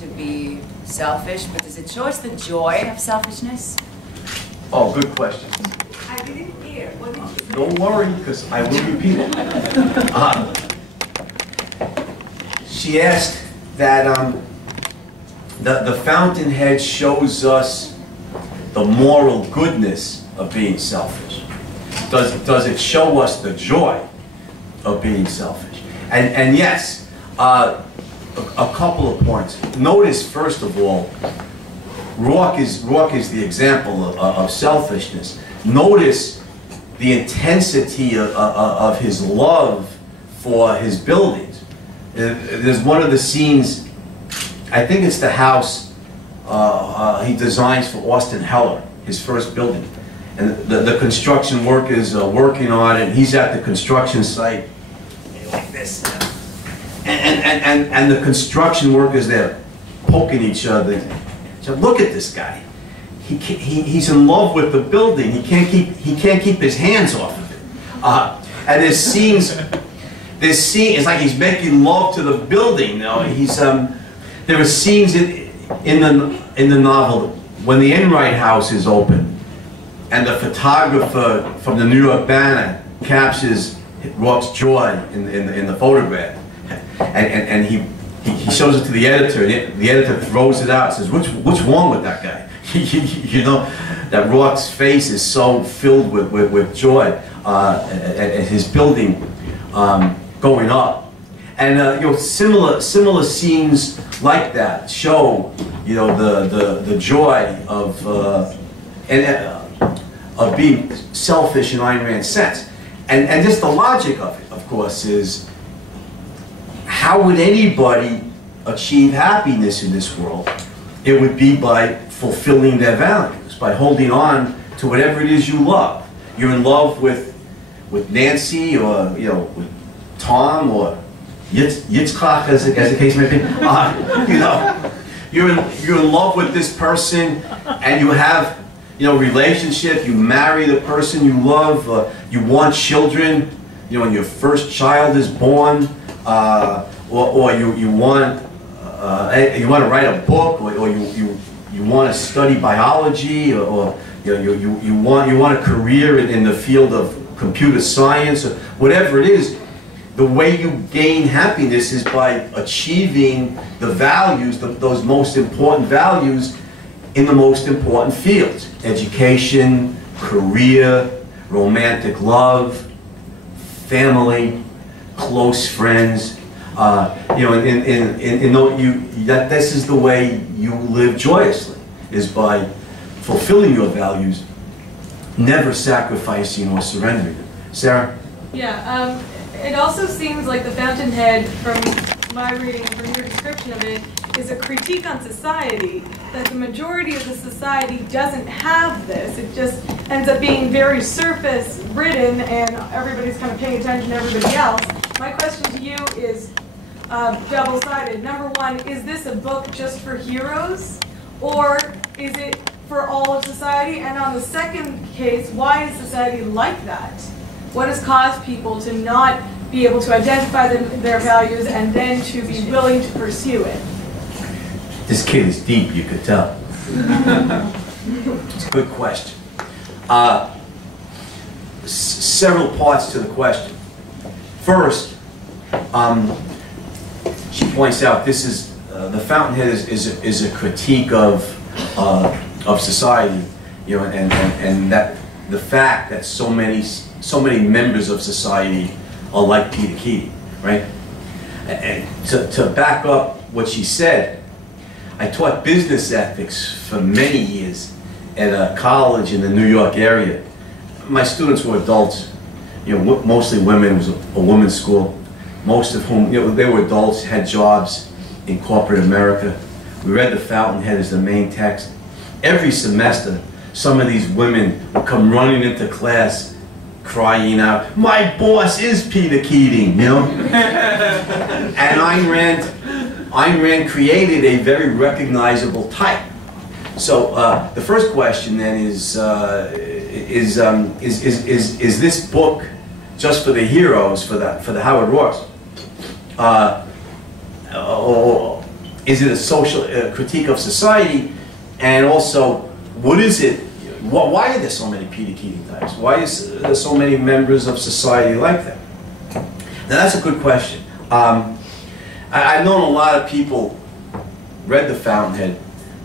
to be selfish, but does it show us the joy of selfishness? Oh, good question. I didn't hear. What did you say? Don't worry, because I will repeat it. She asked that the fountainhead shows us the moral goodness of being selfish. Does it show us the joy of being selfish? And yes, a couple of points. Notice, first of all, Rourke is the example of selfishness. Notice the intensity of his love for his buildings. There's one of the scenes, I think it's the house he designs for Austin Heller, his first building. And the construction workers are working on it, and he's at the construction site, like this. And the construction workers there poking each other. So look at this guy. He's in love with the building. He can't keep his hands off of it. And there's scenes. It's like he's making love to the building. You know, there are scenes in the novel when the Enright House is open, and the photographer from the New York Banner captures Rourke's joy in the photograph, and he shows it to the editor, and the editor throws it out, says, what's wrong with that guy? You know, that Rourke's face is so filled with joy at his building going up. And you know, similar scenes like that show, you know, the joy of being selfish in Ayn Rand's sense. And just the logic of it, of course, is how would anybody achieve happiness in this world? It would be by fulfilling their values, by holding on to whatever it is you love. You're in love with Nancy, or you know, with Tom, or Yitzchak, as the case may be. You know, you're in love with this person, and you have, you know, relationship. You marry the person you love. You want children. You know, when your first child is born, or you want to write a book, or you want to study biology, or you want a career in the field of computer science, or whatever it is. The way you gain happiness is by achieving the values, those most important values in the most important fields: education, career, romantic love, family, close friends. You know, this is the way you live joyously, is by fulfilling your values, never sacrificing or surrendering them. Sarah? Yeah, It also seems like the Fountainhead, from my reading, from your description of it, is a critique on society, that the majority of the society doesn't have this. It just ends up being very surface ridden and everybody's kind of paying attention to everybody else. My question to you is double-sided. Number one, is this a book just for heroes, or is it for all of society? And on the second case, why is society like that? What has caused people to not be able to identify their values and then to be willing to pursue it? This kid is deep, you could tell. It's a good question. Several parts to the question. First, she points out this is the Fountainhead is a critique of society, you know, and that the fact that so many members of society are like Peter Keating, right? And to back up what she said, I taught business ethics for many years at a college in the New York area. My students were adults, you know, mostly women. It was a women's school, most of whom, you know, they were adults, had jobs in corporate America. We read the Fountainhead as the main text. Every semester, some of these women would come running into class crying out, "My boss is Peter Keating," you know? And Ayn Rand created a very recognizable type. So the first question then is this book just for the heroes, for the Howard Roarks? Or is it a social critique of society? And also, what is it? Why are there so many Peter Keating types? Why is there so many members of society like that? Now that's a good question. I've known a lot of people read the Fountainhead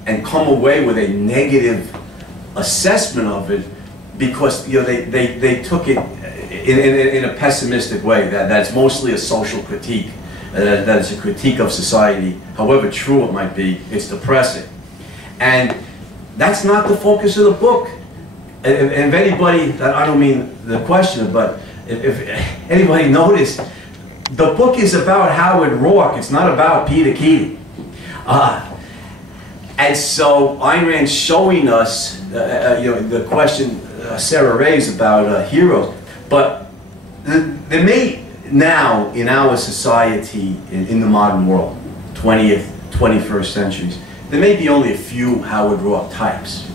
and come away with a negative assessment of it because, you know, they took it in a pessimistic way, that it's mostly a social critique, that it's a critique of society. However true it might be, it's depressing. And that's not the focus of the book. And if anybody, I don't mean the question, but if anybody noticed, the book is about Howard Roark. It's not about Peter Keating. And so Ayn Rand's showing us, you know, the question Sarah raised about heroes. But there may now, in our society, in the modern world, 20th, 21st centuries, there may be only a few Howard Roark types.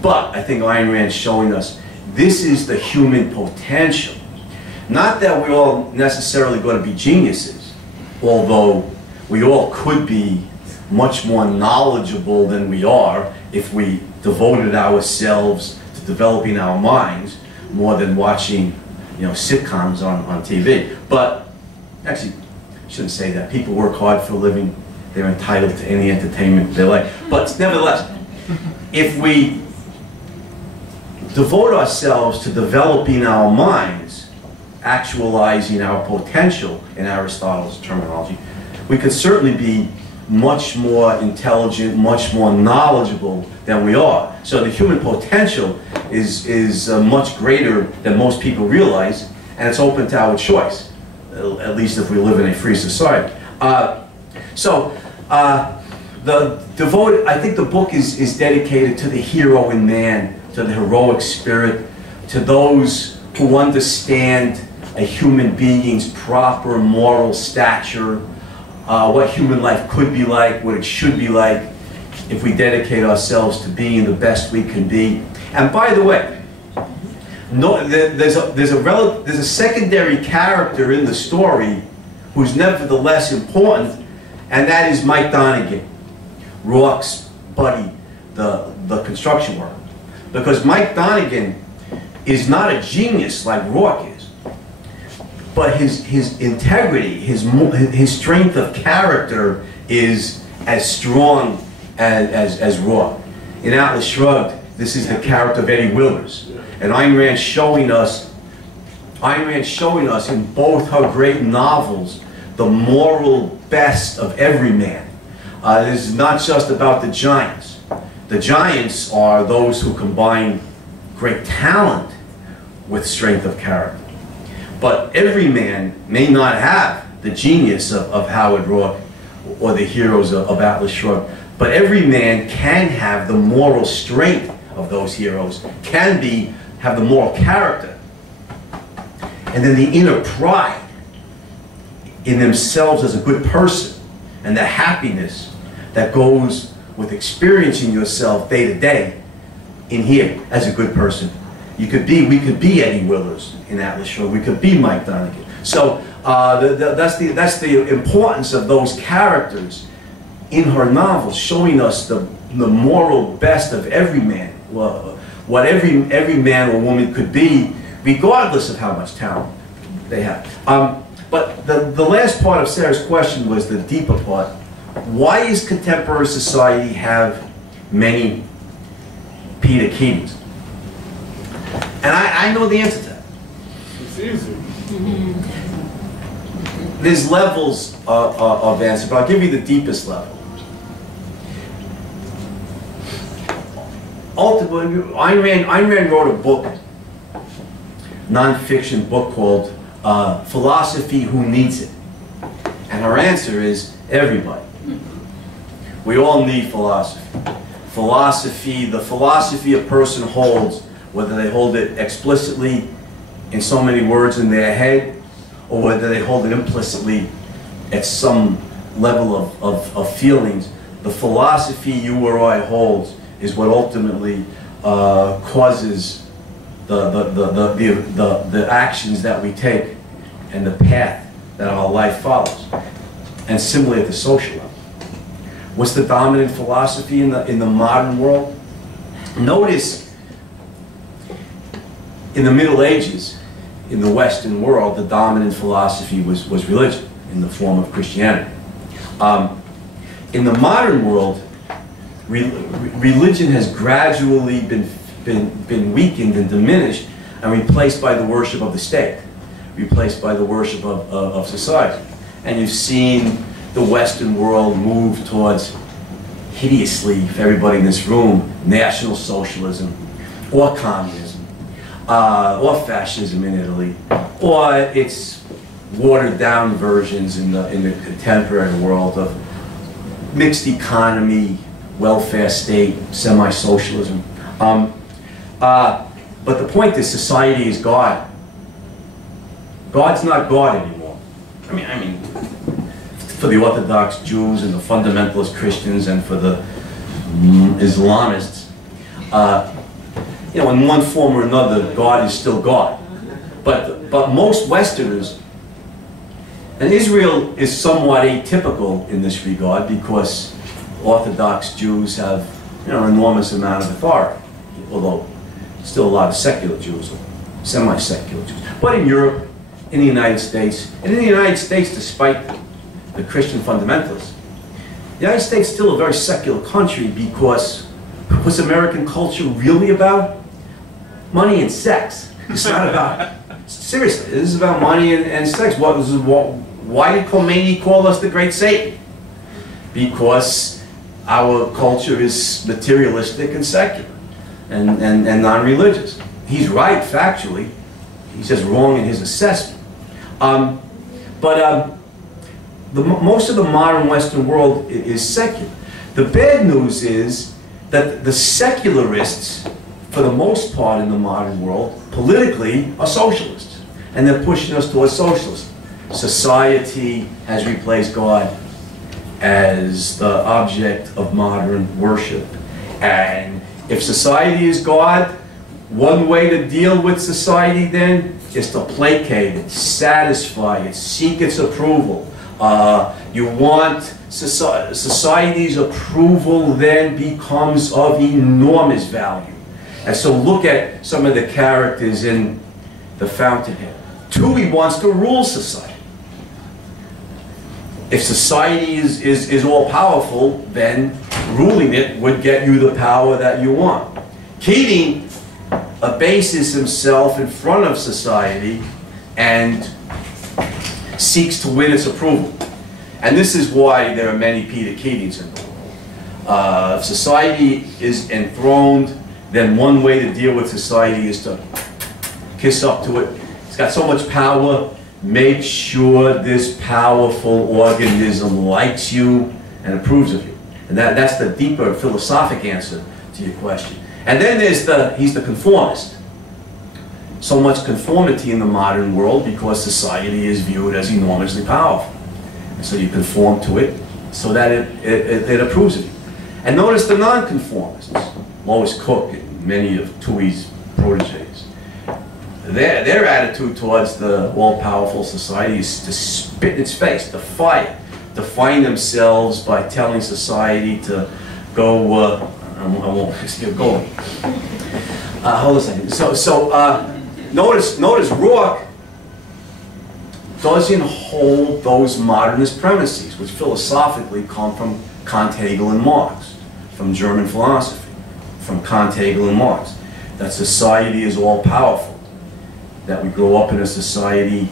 But I think Ayn Rand's showing us this is the human potential. Not that we're all necessarily going to be geniuses, although we all could be much more knowledgeable than we are if we devoted ourselves to developing our minds more than watching, you know, sitcoms on TV. But actually, I shouldn't say that. People work hard for a living. They're entitled to any entertainment they like. But nevertheless, if we devote ourselves to developing our minds, actualizing our potential in Aristotle's terminology, we could certainly be much more intelligent, much more knowledgeable than we are. So the human potential is much greater than most people realize, and it's open to our choice, at least if we live in a free society. I think the book is dedicated to the hero in man, to the heroic spirit, to those who understand a human being's proper moral stature, what human life could be like, what it should be like, if we dedicate ourselves to being the best we can be. And by the way, there's a secondary character in the story who's nevertheless important, and that is Mike Donegan, Roark's buddy, the construction worker. Because Mike Donegan is not a genius like Roark is, but his integrity, his strength of character is as strong as Roark. In Atlas Shrugged, this is the character of Eddie Wilders. And Ayn Rand showing us in both her great novels the moral best of every man. This is not just about the giants. The giants are those who combine great talent with strength of character. But every man may not have the genius of Howard Roark or the heroes of Atlas Shrugged, but every man can have the moral strength of those heroes, have the moral character, and then the inner pride in themselves as a good person, and the happiness that goes with experiencing yourself day to day in here as a good person. We could be Eddie Willers in Atlas Shrugged. We could be Mike Donegan. So that's the importance of those characters in her novels, showing us the moral best of every man, what every man or woman could be, regardless of how much talent they have. But the last part of Sarah's question was the deeper part. Why does contemporary society have many Peter Keatings? And I know the answer to that. It's easy. There's levels of answer, but I'll give you the deepest level. Ultimately, Ayn Rand wrote a book, non-fiction book called Philosophy, Who Needs It? And her answer is everybody. We all need philosophy. Philosophy, the philosophy a person holds, whether they hold it explicitly in so many words in their head, or whether they hold it implicitly at some level of feelings, the philosophy you or I holds is what ultimately causes the actions that we take and the path that our life follows. And similarly at the social level. What's the dominant philosophy in the modern world? Notice in the Middle Ages, in the Western world, the dominant philosophy was religion in the form of Christianity. In the modern world, religion has gradually been weakened and diminished and replaced by the worship of the state, replaced by the worship of society. And you've seen the Western world move towards, hideously, for everybody in this room, National Socialism, or communism, or fascism in Italy, or its watered down versions in the contemporary world of mixed economy, welfare state, semi-socialism. But the point is, society is God. God's not God anymore. I mean, for the Orthodox Jews and the fundamentalist Christians and for the Islamists, in one form or another, God is still God. But most Westerners, and Israel is somewhat atypical in this regard because Orthodox Jews have an enormous amount of authority, although still a lot of secular Jews, or semi-secular Jews. But in Europe, in the United States, and in the United States, despite the Christian fundamentalists, the United States is still a very secular country because what's American culture really about? Money and sex. It's not about, seriously, this is about money and sex. Why did Khomeini call us the Great Satan? Because our culture is materialistic and secular and non-religious. He's right factually. He's just wrong in his assessment. Most of the modern Western world is secular. The bad news is that the secularists, for the most part in the modern world, politically, are socialists. And they're pushing us towards socialism. Society has replaced God as the object of modern worship. And if society is God, one way to deal with society then is to placate it, satisfy it, seek its approval. You want society's approval then becomes of enormous value. And so look at some of the characters in The Fountainhead. Tui wants to rule society. If society is all-powerful, then ruling it would get you the power that you want. Keating abases himself in front of society and seeks to win its approval. And this is why there are many Peter Keatings in the world. If society is enthroned, then one way to deal with society is to kiss up to it, It's got so much power. Make sure this powerful organism likes you and approves of you. And that's the deeper philosophic answer to your question. And then there's he's the conformist. So much conformity in the modern world because society is viewed as enormously powerful. And so you conform to it so that it approves of you. And notice the nonconformists, Lois Cook and many of Tui's proteges. Their attitude towards the all-powerful society is to spit in its face, to fight, define themselves by telling society to go, I won't keep going. Hold on a second. Notice Rourke doesn't hold those modernist premises, which philosophically come from Kant, Hegel, and Marx, from German philosophy, from Kant, Hegel, and Marx, that society is all-powerful, that we grow up in a society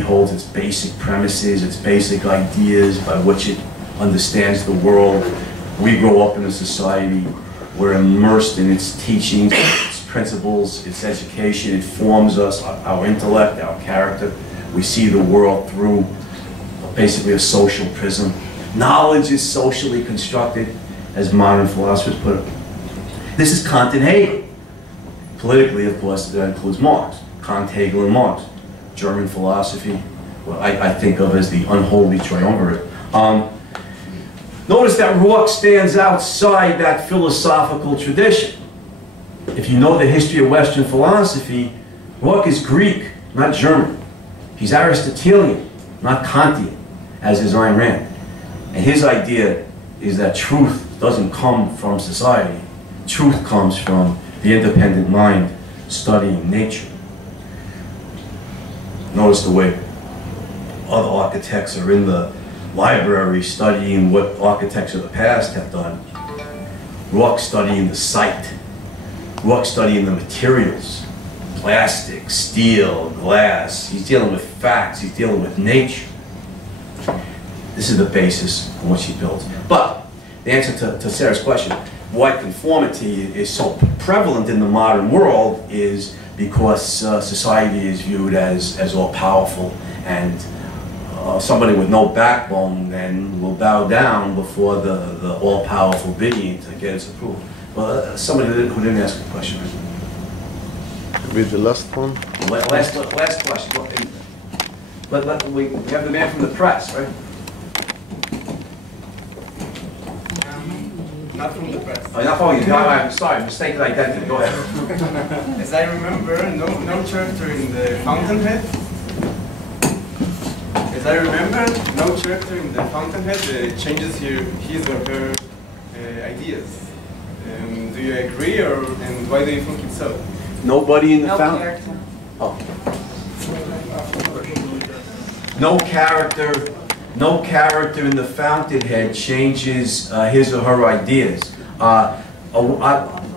holds its basic premises, its basic ideas by which it understands the world. We grow up in a society, we're immersed in its teachings, its principles, its education. It forms us, our intellect, our character. We see the world through basically a social prism. Knowledge is socially constructed, as modern philosophers put it. This is Kant and Hegel. Politically, of course, that includes Marx. Kant, Hegel, and Marx. German philosophy, what I think of as the unholy triumvirate. Notice that Rourke stands outside that philosophical tradition. If you know the history of Western philosophy, Rourke is Greek, not German. He's Aristotelian, not Kantian, as is Ayn Rand. And his idea is that truth doesn't come from society. Truth comes from the independent mind studying nature. Notice the way other architects are in the library studying what architects of the past have done. Rourke studying the site. Rourke studying the materials. Plastic, steel, glass. He's dealing with facts. He's dealing with nature. This is the basis on which he builds. But the answer to Sarah's question, why conformity is so prevalent in the modern world is because society is viewed as all-powerful, and somebody with no backbone then will bow down before the all-powerful being to get its approval. Well, somebody who didn't ask a question. Read the last one. Last question. We have the man from the press, right? Not from the press. Oh, not from you. I'm sorry, mistaken identity. Go ahead. As I remember, no character in the Fountainhead. As I remember, no character in the Fountainhead changes his or her ideas. Do you agree, and why do you think it's so? Nobody in the No Fountainhead. character. Oh. No character in the Fountainhead changes his or her ideas,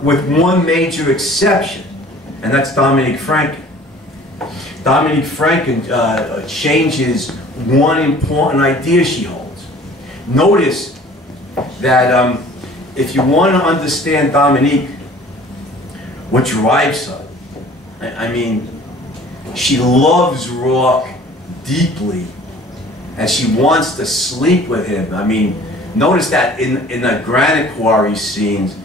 with one major exception, and that's Dominique Franken. Dominique Franken changes one important idea she holds. Notice that if you want to understand Dominique, what drives her, I mean, she loves Rourke deeply, and she wants to sleep with him. I mean, notice that in the granite quarry scenes,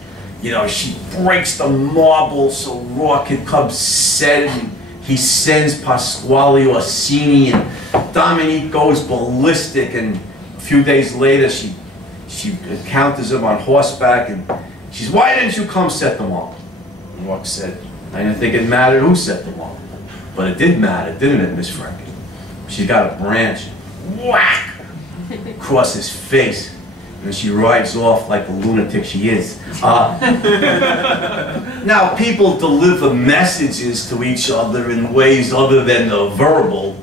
you know, she breaks the marble so Rourke can come set, and he sends Pasquale Orsini, and Dominique goes ballistic, and a few days later she encounters him on horseback, and she's, "Why didn't you come set the marble?" And Rourke said, "I didn't think it mattered who set the marble." But it did matter, didn't it, Miss Franken? She's got a branch, whack, across his face, and she rides off like the lunatic she is. Now, people deliver messages to each other in ways other than the verbal,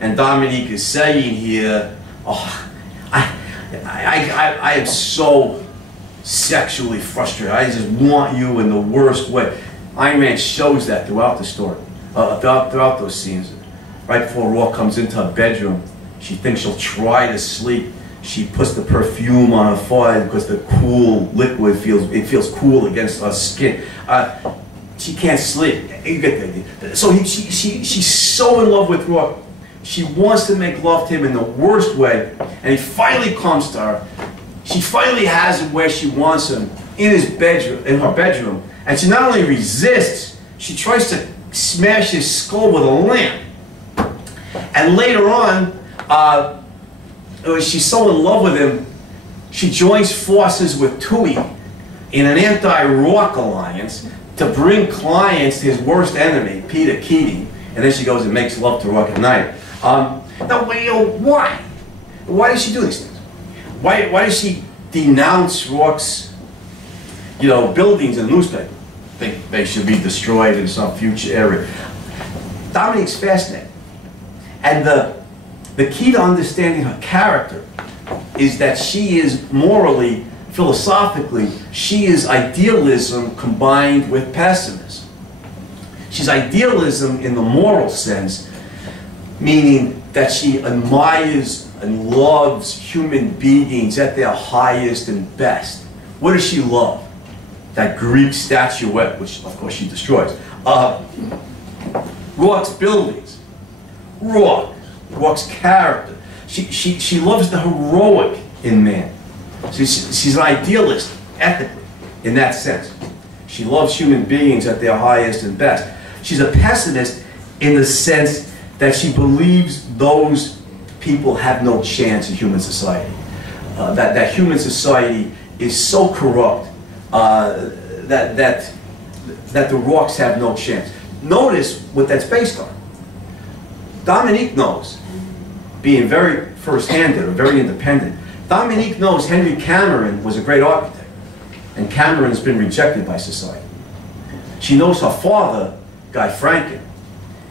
and Dominique is saying here, "Oh, I am so sexually frustrated. I just want you in the worst way." Ayn Rand shows that throughout the story, throughout those scenes. Right before Rourke comes into her bedroom, she thinks she'll try to sleep. She puts the perfume on her forehead because the cool liquid feels cool against her skin. she can't sleep. You get the idea. So she's so in love with Rourke. She wants to make love to him in the worst way, and he finally comes to her. She finally has him where she wants him, in his bedroom, in her bedroom, and she not only resists, she tries to smash his skull with a lamp. And later on, she's so in love with him, she joins forces with Tui in an anti-Rourke alliance to bring clients to his worst enemy, Peter Keating, and then she goes and makes love to Rourke at night. Now, why? Why does she do these things? Why does she denounce Rourke's, buildings in the newspaper? Think they should be destroyed in some future area. Dominique's fascinating. And the key to understanding her character is that she is morally, philosophically, she is idealism combined with pessimism. She's idealism in the moral sense, meaning that she admires and loves human beings at their highest and best. What does she love? That Greek statuette, which of course she destroys. Rourke's buildings. Rourke's character. She loves the heroic in man. She's an idealist, ethically, in that sense. She loves human beings at their highest and best. She's a pessimist in the sense that she believes those people have no chance in human society. That human society is so corrupt that the Rourkes have no chance. Notice what that's based on. Dominique knows, being very first-handed or very independent, Dominique knows Henry Cameron was a great architect, and Cameron's been rejected by society. She knows her father, Guy Franken,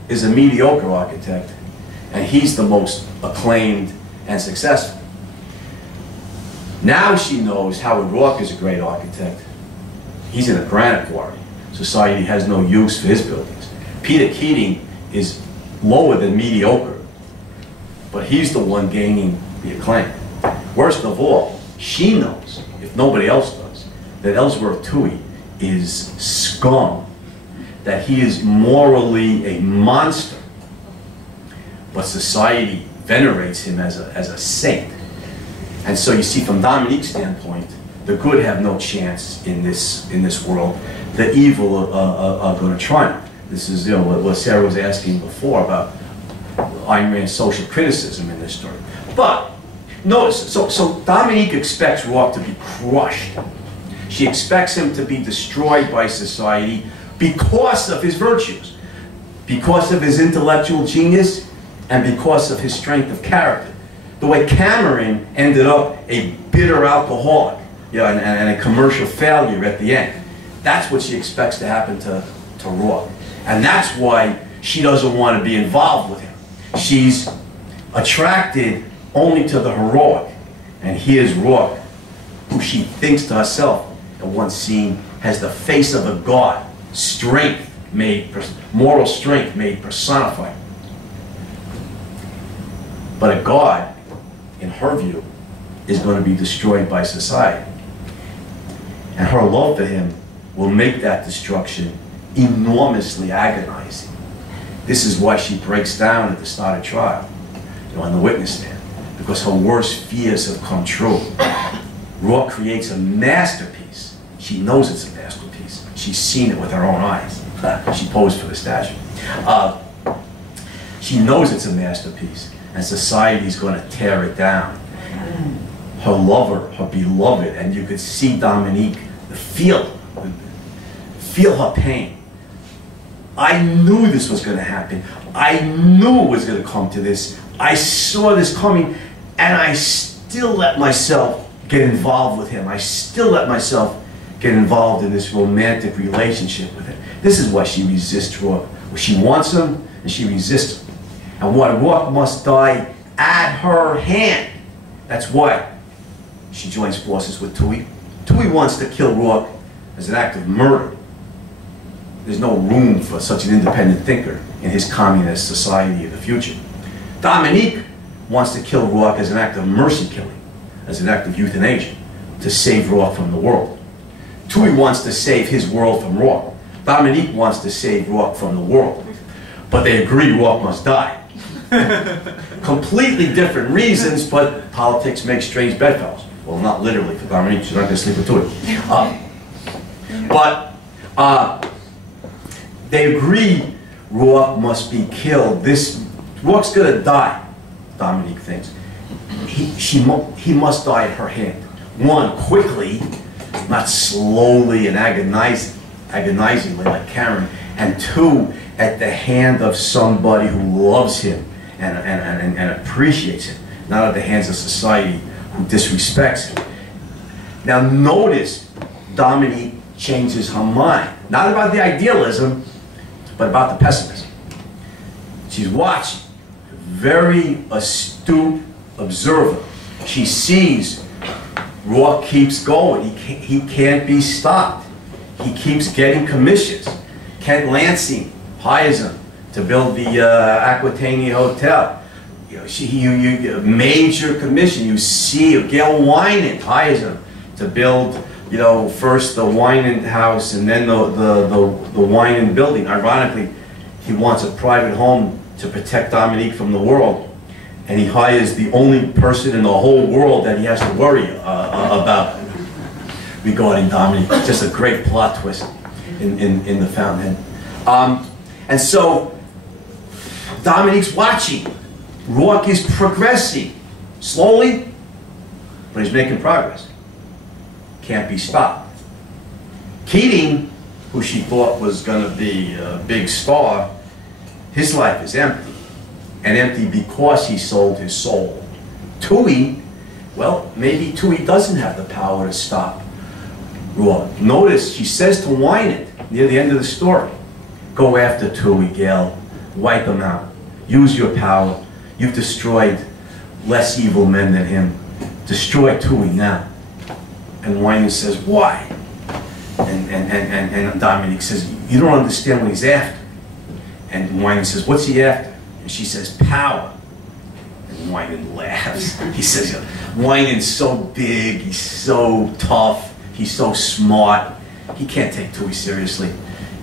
is a mediocre architect, and he's the most acclaimed and successful. Now she knows Howard Rourke is a great architect. He's in a granite quarry. Society has no use for his buildings. Peter Keating is lower than mediocre, but he's the one gaining the acclaim. Worst of all, she knows, if nobody else does, that Ellsworth Toohey is scum, that he is morally a monster, but society venerates him as a saint. And so you see, from Dominique's standpoint, the good have no chance in this world. The evil are going to triumph. This is what Sarah was asking before about Ayn Rand's social criticism in this story. But notice, so Dominique expects Rourke to be crushed. She expects him to be destroyed by society because of his virtues, because of his intellectual genius, and because of his strength of character. The way Cameron ended up a bitter alcoholic, and a commercial failure at the end. That's what she expects to happen to Rourke. And that's why she doesn't want to be involved with him. She's attracted only to the heroic. And here's Rourke, who she thinks to herself, at one scene, has the face of a god, strength made, moral strength made personified. But a god, in her view, is going to be destroyed by society. And her love for him will make that destruction enormously agonizing. This is why she breaks down at the start of trial, on the witness stand, because her worst fears have come true. Rourke creates a masterpiece. She knows it's a masterpiece. She's seen it with her own eyes. She posed for the statue. She knows it's a masterpiece, and society's going to tear it down. Her lover, her beloved, and you could see Dominique feel her pain. I knew this was going to happen. I knew it was going to come to this. I saw this coming, and I still let myself get involved with him. I still let myself get involved in this romantic relationship with him. This is why she resists Rourke. She wants him, and she resists him. And why Rourke must die at her hand. That's why she joins forces with Toohey. Toohey wants to kill Rourke as an act of murder. There's no room for such an independent thinker in his communist society of the future. Dominique wants to kill Rourke as an act of mercy killing, as an act of euthanasia, to save Rourke from the world. Toohey wants to save his world from Rourke. Dominique wants to save Rourke from the world, but they agree Rourke must die. Completely different reasons, but politics makes strange bedfellows. Well, not literally for Dominique, she's not going to sleep with Tui. But they agree Rourke must be killed. Rourke's going to die, Dominique thinks. He must die at her hand. One, quickly, not slowly and agonizingly like Karen, and two, at the hand of somebody who loves him and appreciates him, not at the hands of society who disrespects him. Now notice Dominique changes her mind, not about the idealism, but about the pessimism. She's watching, very astute observer. She sees Rourke keeps going. He can't be stopped. He keeps getting commissions. Kent Lansing hires him to build the Aquitania Hotel. You know, major commission. You see Gail Winan hires him to build, you know, first the Winan house and then the Winan building. Ironically, he wants a private home to protect Dominique from the world. And he hires the only person in the whole world that he has to worry about regarding Dominique. Just a great plot twist in The Fountainhead. And so Dominique's watching. Rourke is progressing. Slowly, but he's making progress. Can't be stopped. Keating, who she thought was going to be a big star, his life is empty. And empty because he sold his soul. Tui, well, maybe Tui doesn't have the power to stop Rourke. Notice she says to Winan near the end of the story, go after Tui, Gail, wipe him out, use your power. You've destroyed less evil men than him. Destroy Tui now. And Winan says, why? And Dominique says, you don't understand what he's after. And Winan says, what's he after? And she says, power. And Winan laughs. He says, Winan's so big, he's so tough, he's so smart, he can't take Tui seriously.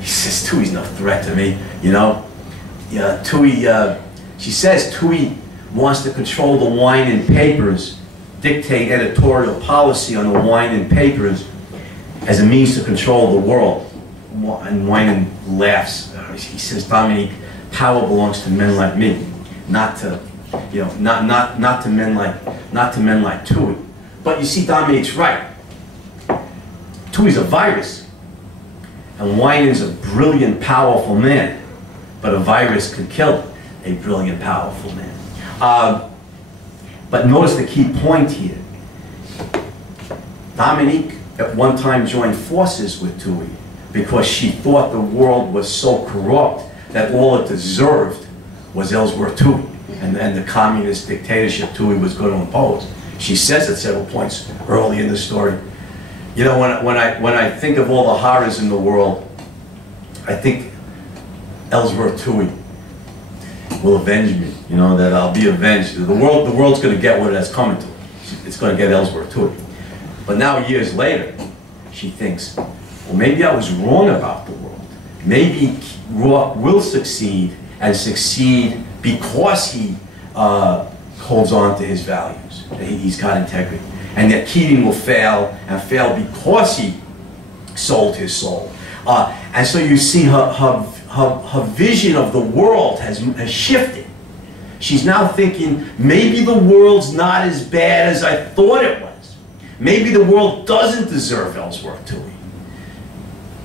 He says, Tui's no threat to me, you know? Yeah, Tui, she says Tui wants to control the Winan papers, dictate editorial policy on the Winan papers as a means to control the world. And Winan laughs. He says, Dominique, power belongs to men like me, not to, you know, not to men like Tui. But you see, Dominique's right. Tui's a virus, and Winan's a brilliant, powerful man. But a virus could kill a brilliant, powerful man. But notice the key point here. Dominique at one time joined forces with Tui because she thought the world was so corrupt that all it deserved was Ellsworth Tui and the communist dictatorship Tui was going to impose. She says at several points early in the story. You know, when I think of all the horrors in the world, I think Ellsworth Tui will avenge me. You know, that I'll be avenged. The world's going to get what it has coming to it. It's going to get Ellsworth Tui. But now, years later, she thinks, well, maybe I was wrong about the world. Maybe Rourke will succeed, and succeed because he holds on to his values. He's got integrity. And that Keating will fail, and fail because he sold his soul. And so you see her vision of the world has shifted. She's now thinking, maybe the world's not as bad as I thought it was. Maybe the world doesn't deserve Ellsworth Tui.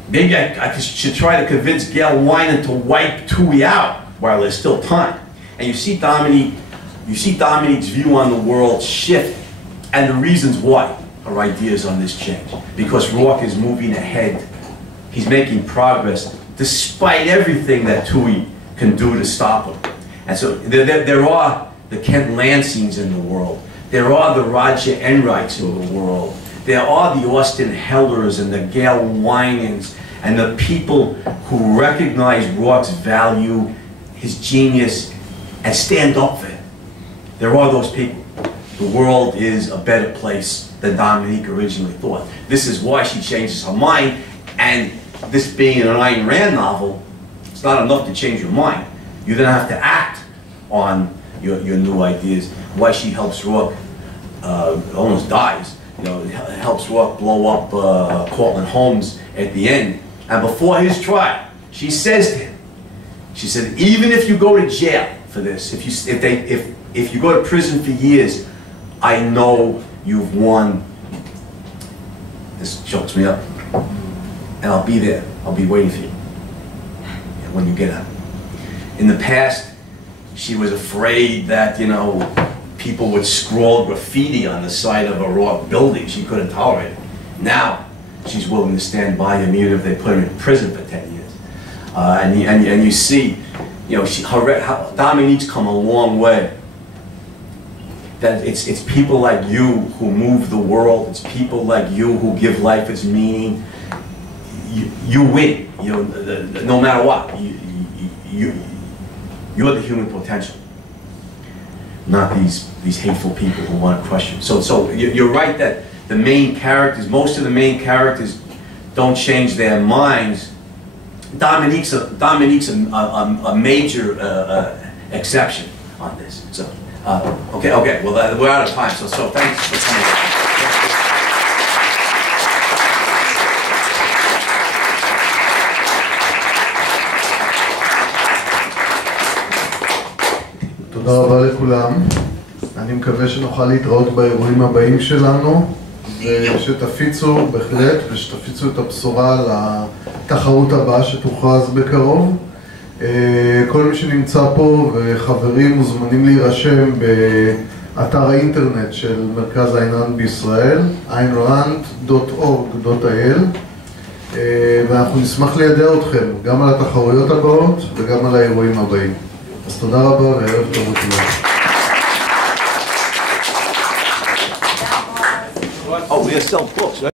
Maybe I should try to convince Gail Winan to wipe Tui out while there's still time. And you see Dominique's view on the world shift, and the reasons why her ideas on this change. Because Rourke is moving ahead. He's making progress despite everything that Tui can do to stop him. And so there are the Kent Lansings in the world. There are the Roger Enrights in the world. There are the Austin Hellers and the Gail Winans and the people who recognize Rourke's value, his genius, and stand up for him. There are those people. The world is a better place than Dominique originally thought. This is why she changes her mind, and this being an Ayn Rand novel, it's not enough to change your mind. You then have to act on your new ideas. Why she helps Rourke, almost dies, you know, helps Rourke blow up Cortland Holmes at the end. And before his trial, she says to him, she said, even if you go to jail for this, if you go to prison for years, I know you've won. This chokes me up. And I'll be there. I'll be waiting for you when you get out. In the past, she was afraid that, you know, people would scrawl graffiti on the side of a Rourke building. She couldn't tolerate it. Now, she's willing to stand by him even if they put him in prison for 10 years. And you see, you know, Dominique's come a long way. That it's people like you who move the world. It's people like you who give life its meaning. You win. You know, no matter what. You're the human potential, not these hateful people who want to crush you. So you're right that the main characters, most of the main characters, don't change their minds. Dominique's a major exception on this. So okay. Well, we're out of time. So thanks for coming. תודה רבה לכולם. אני מקווה שנוכל להתראות באירועים הבאים שלנו ושתפיצו בהחלט ושתפיצו את הבשורה לתחרות הבאה שתוכרז בקרוב. כל מי שנמצא פה וחברים מוזמנים להירשם באתר האינטרנט של מרכז איין ראנד בישראל, aynrand.org.il, ואנחנו נשמח ליידע אתכם גם על התחרויות הבאות וגם על האירועים הבאים. אז תודה רבה וערב טוב לכולם. Oh, we sell books, right?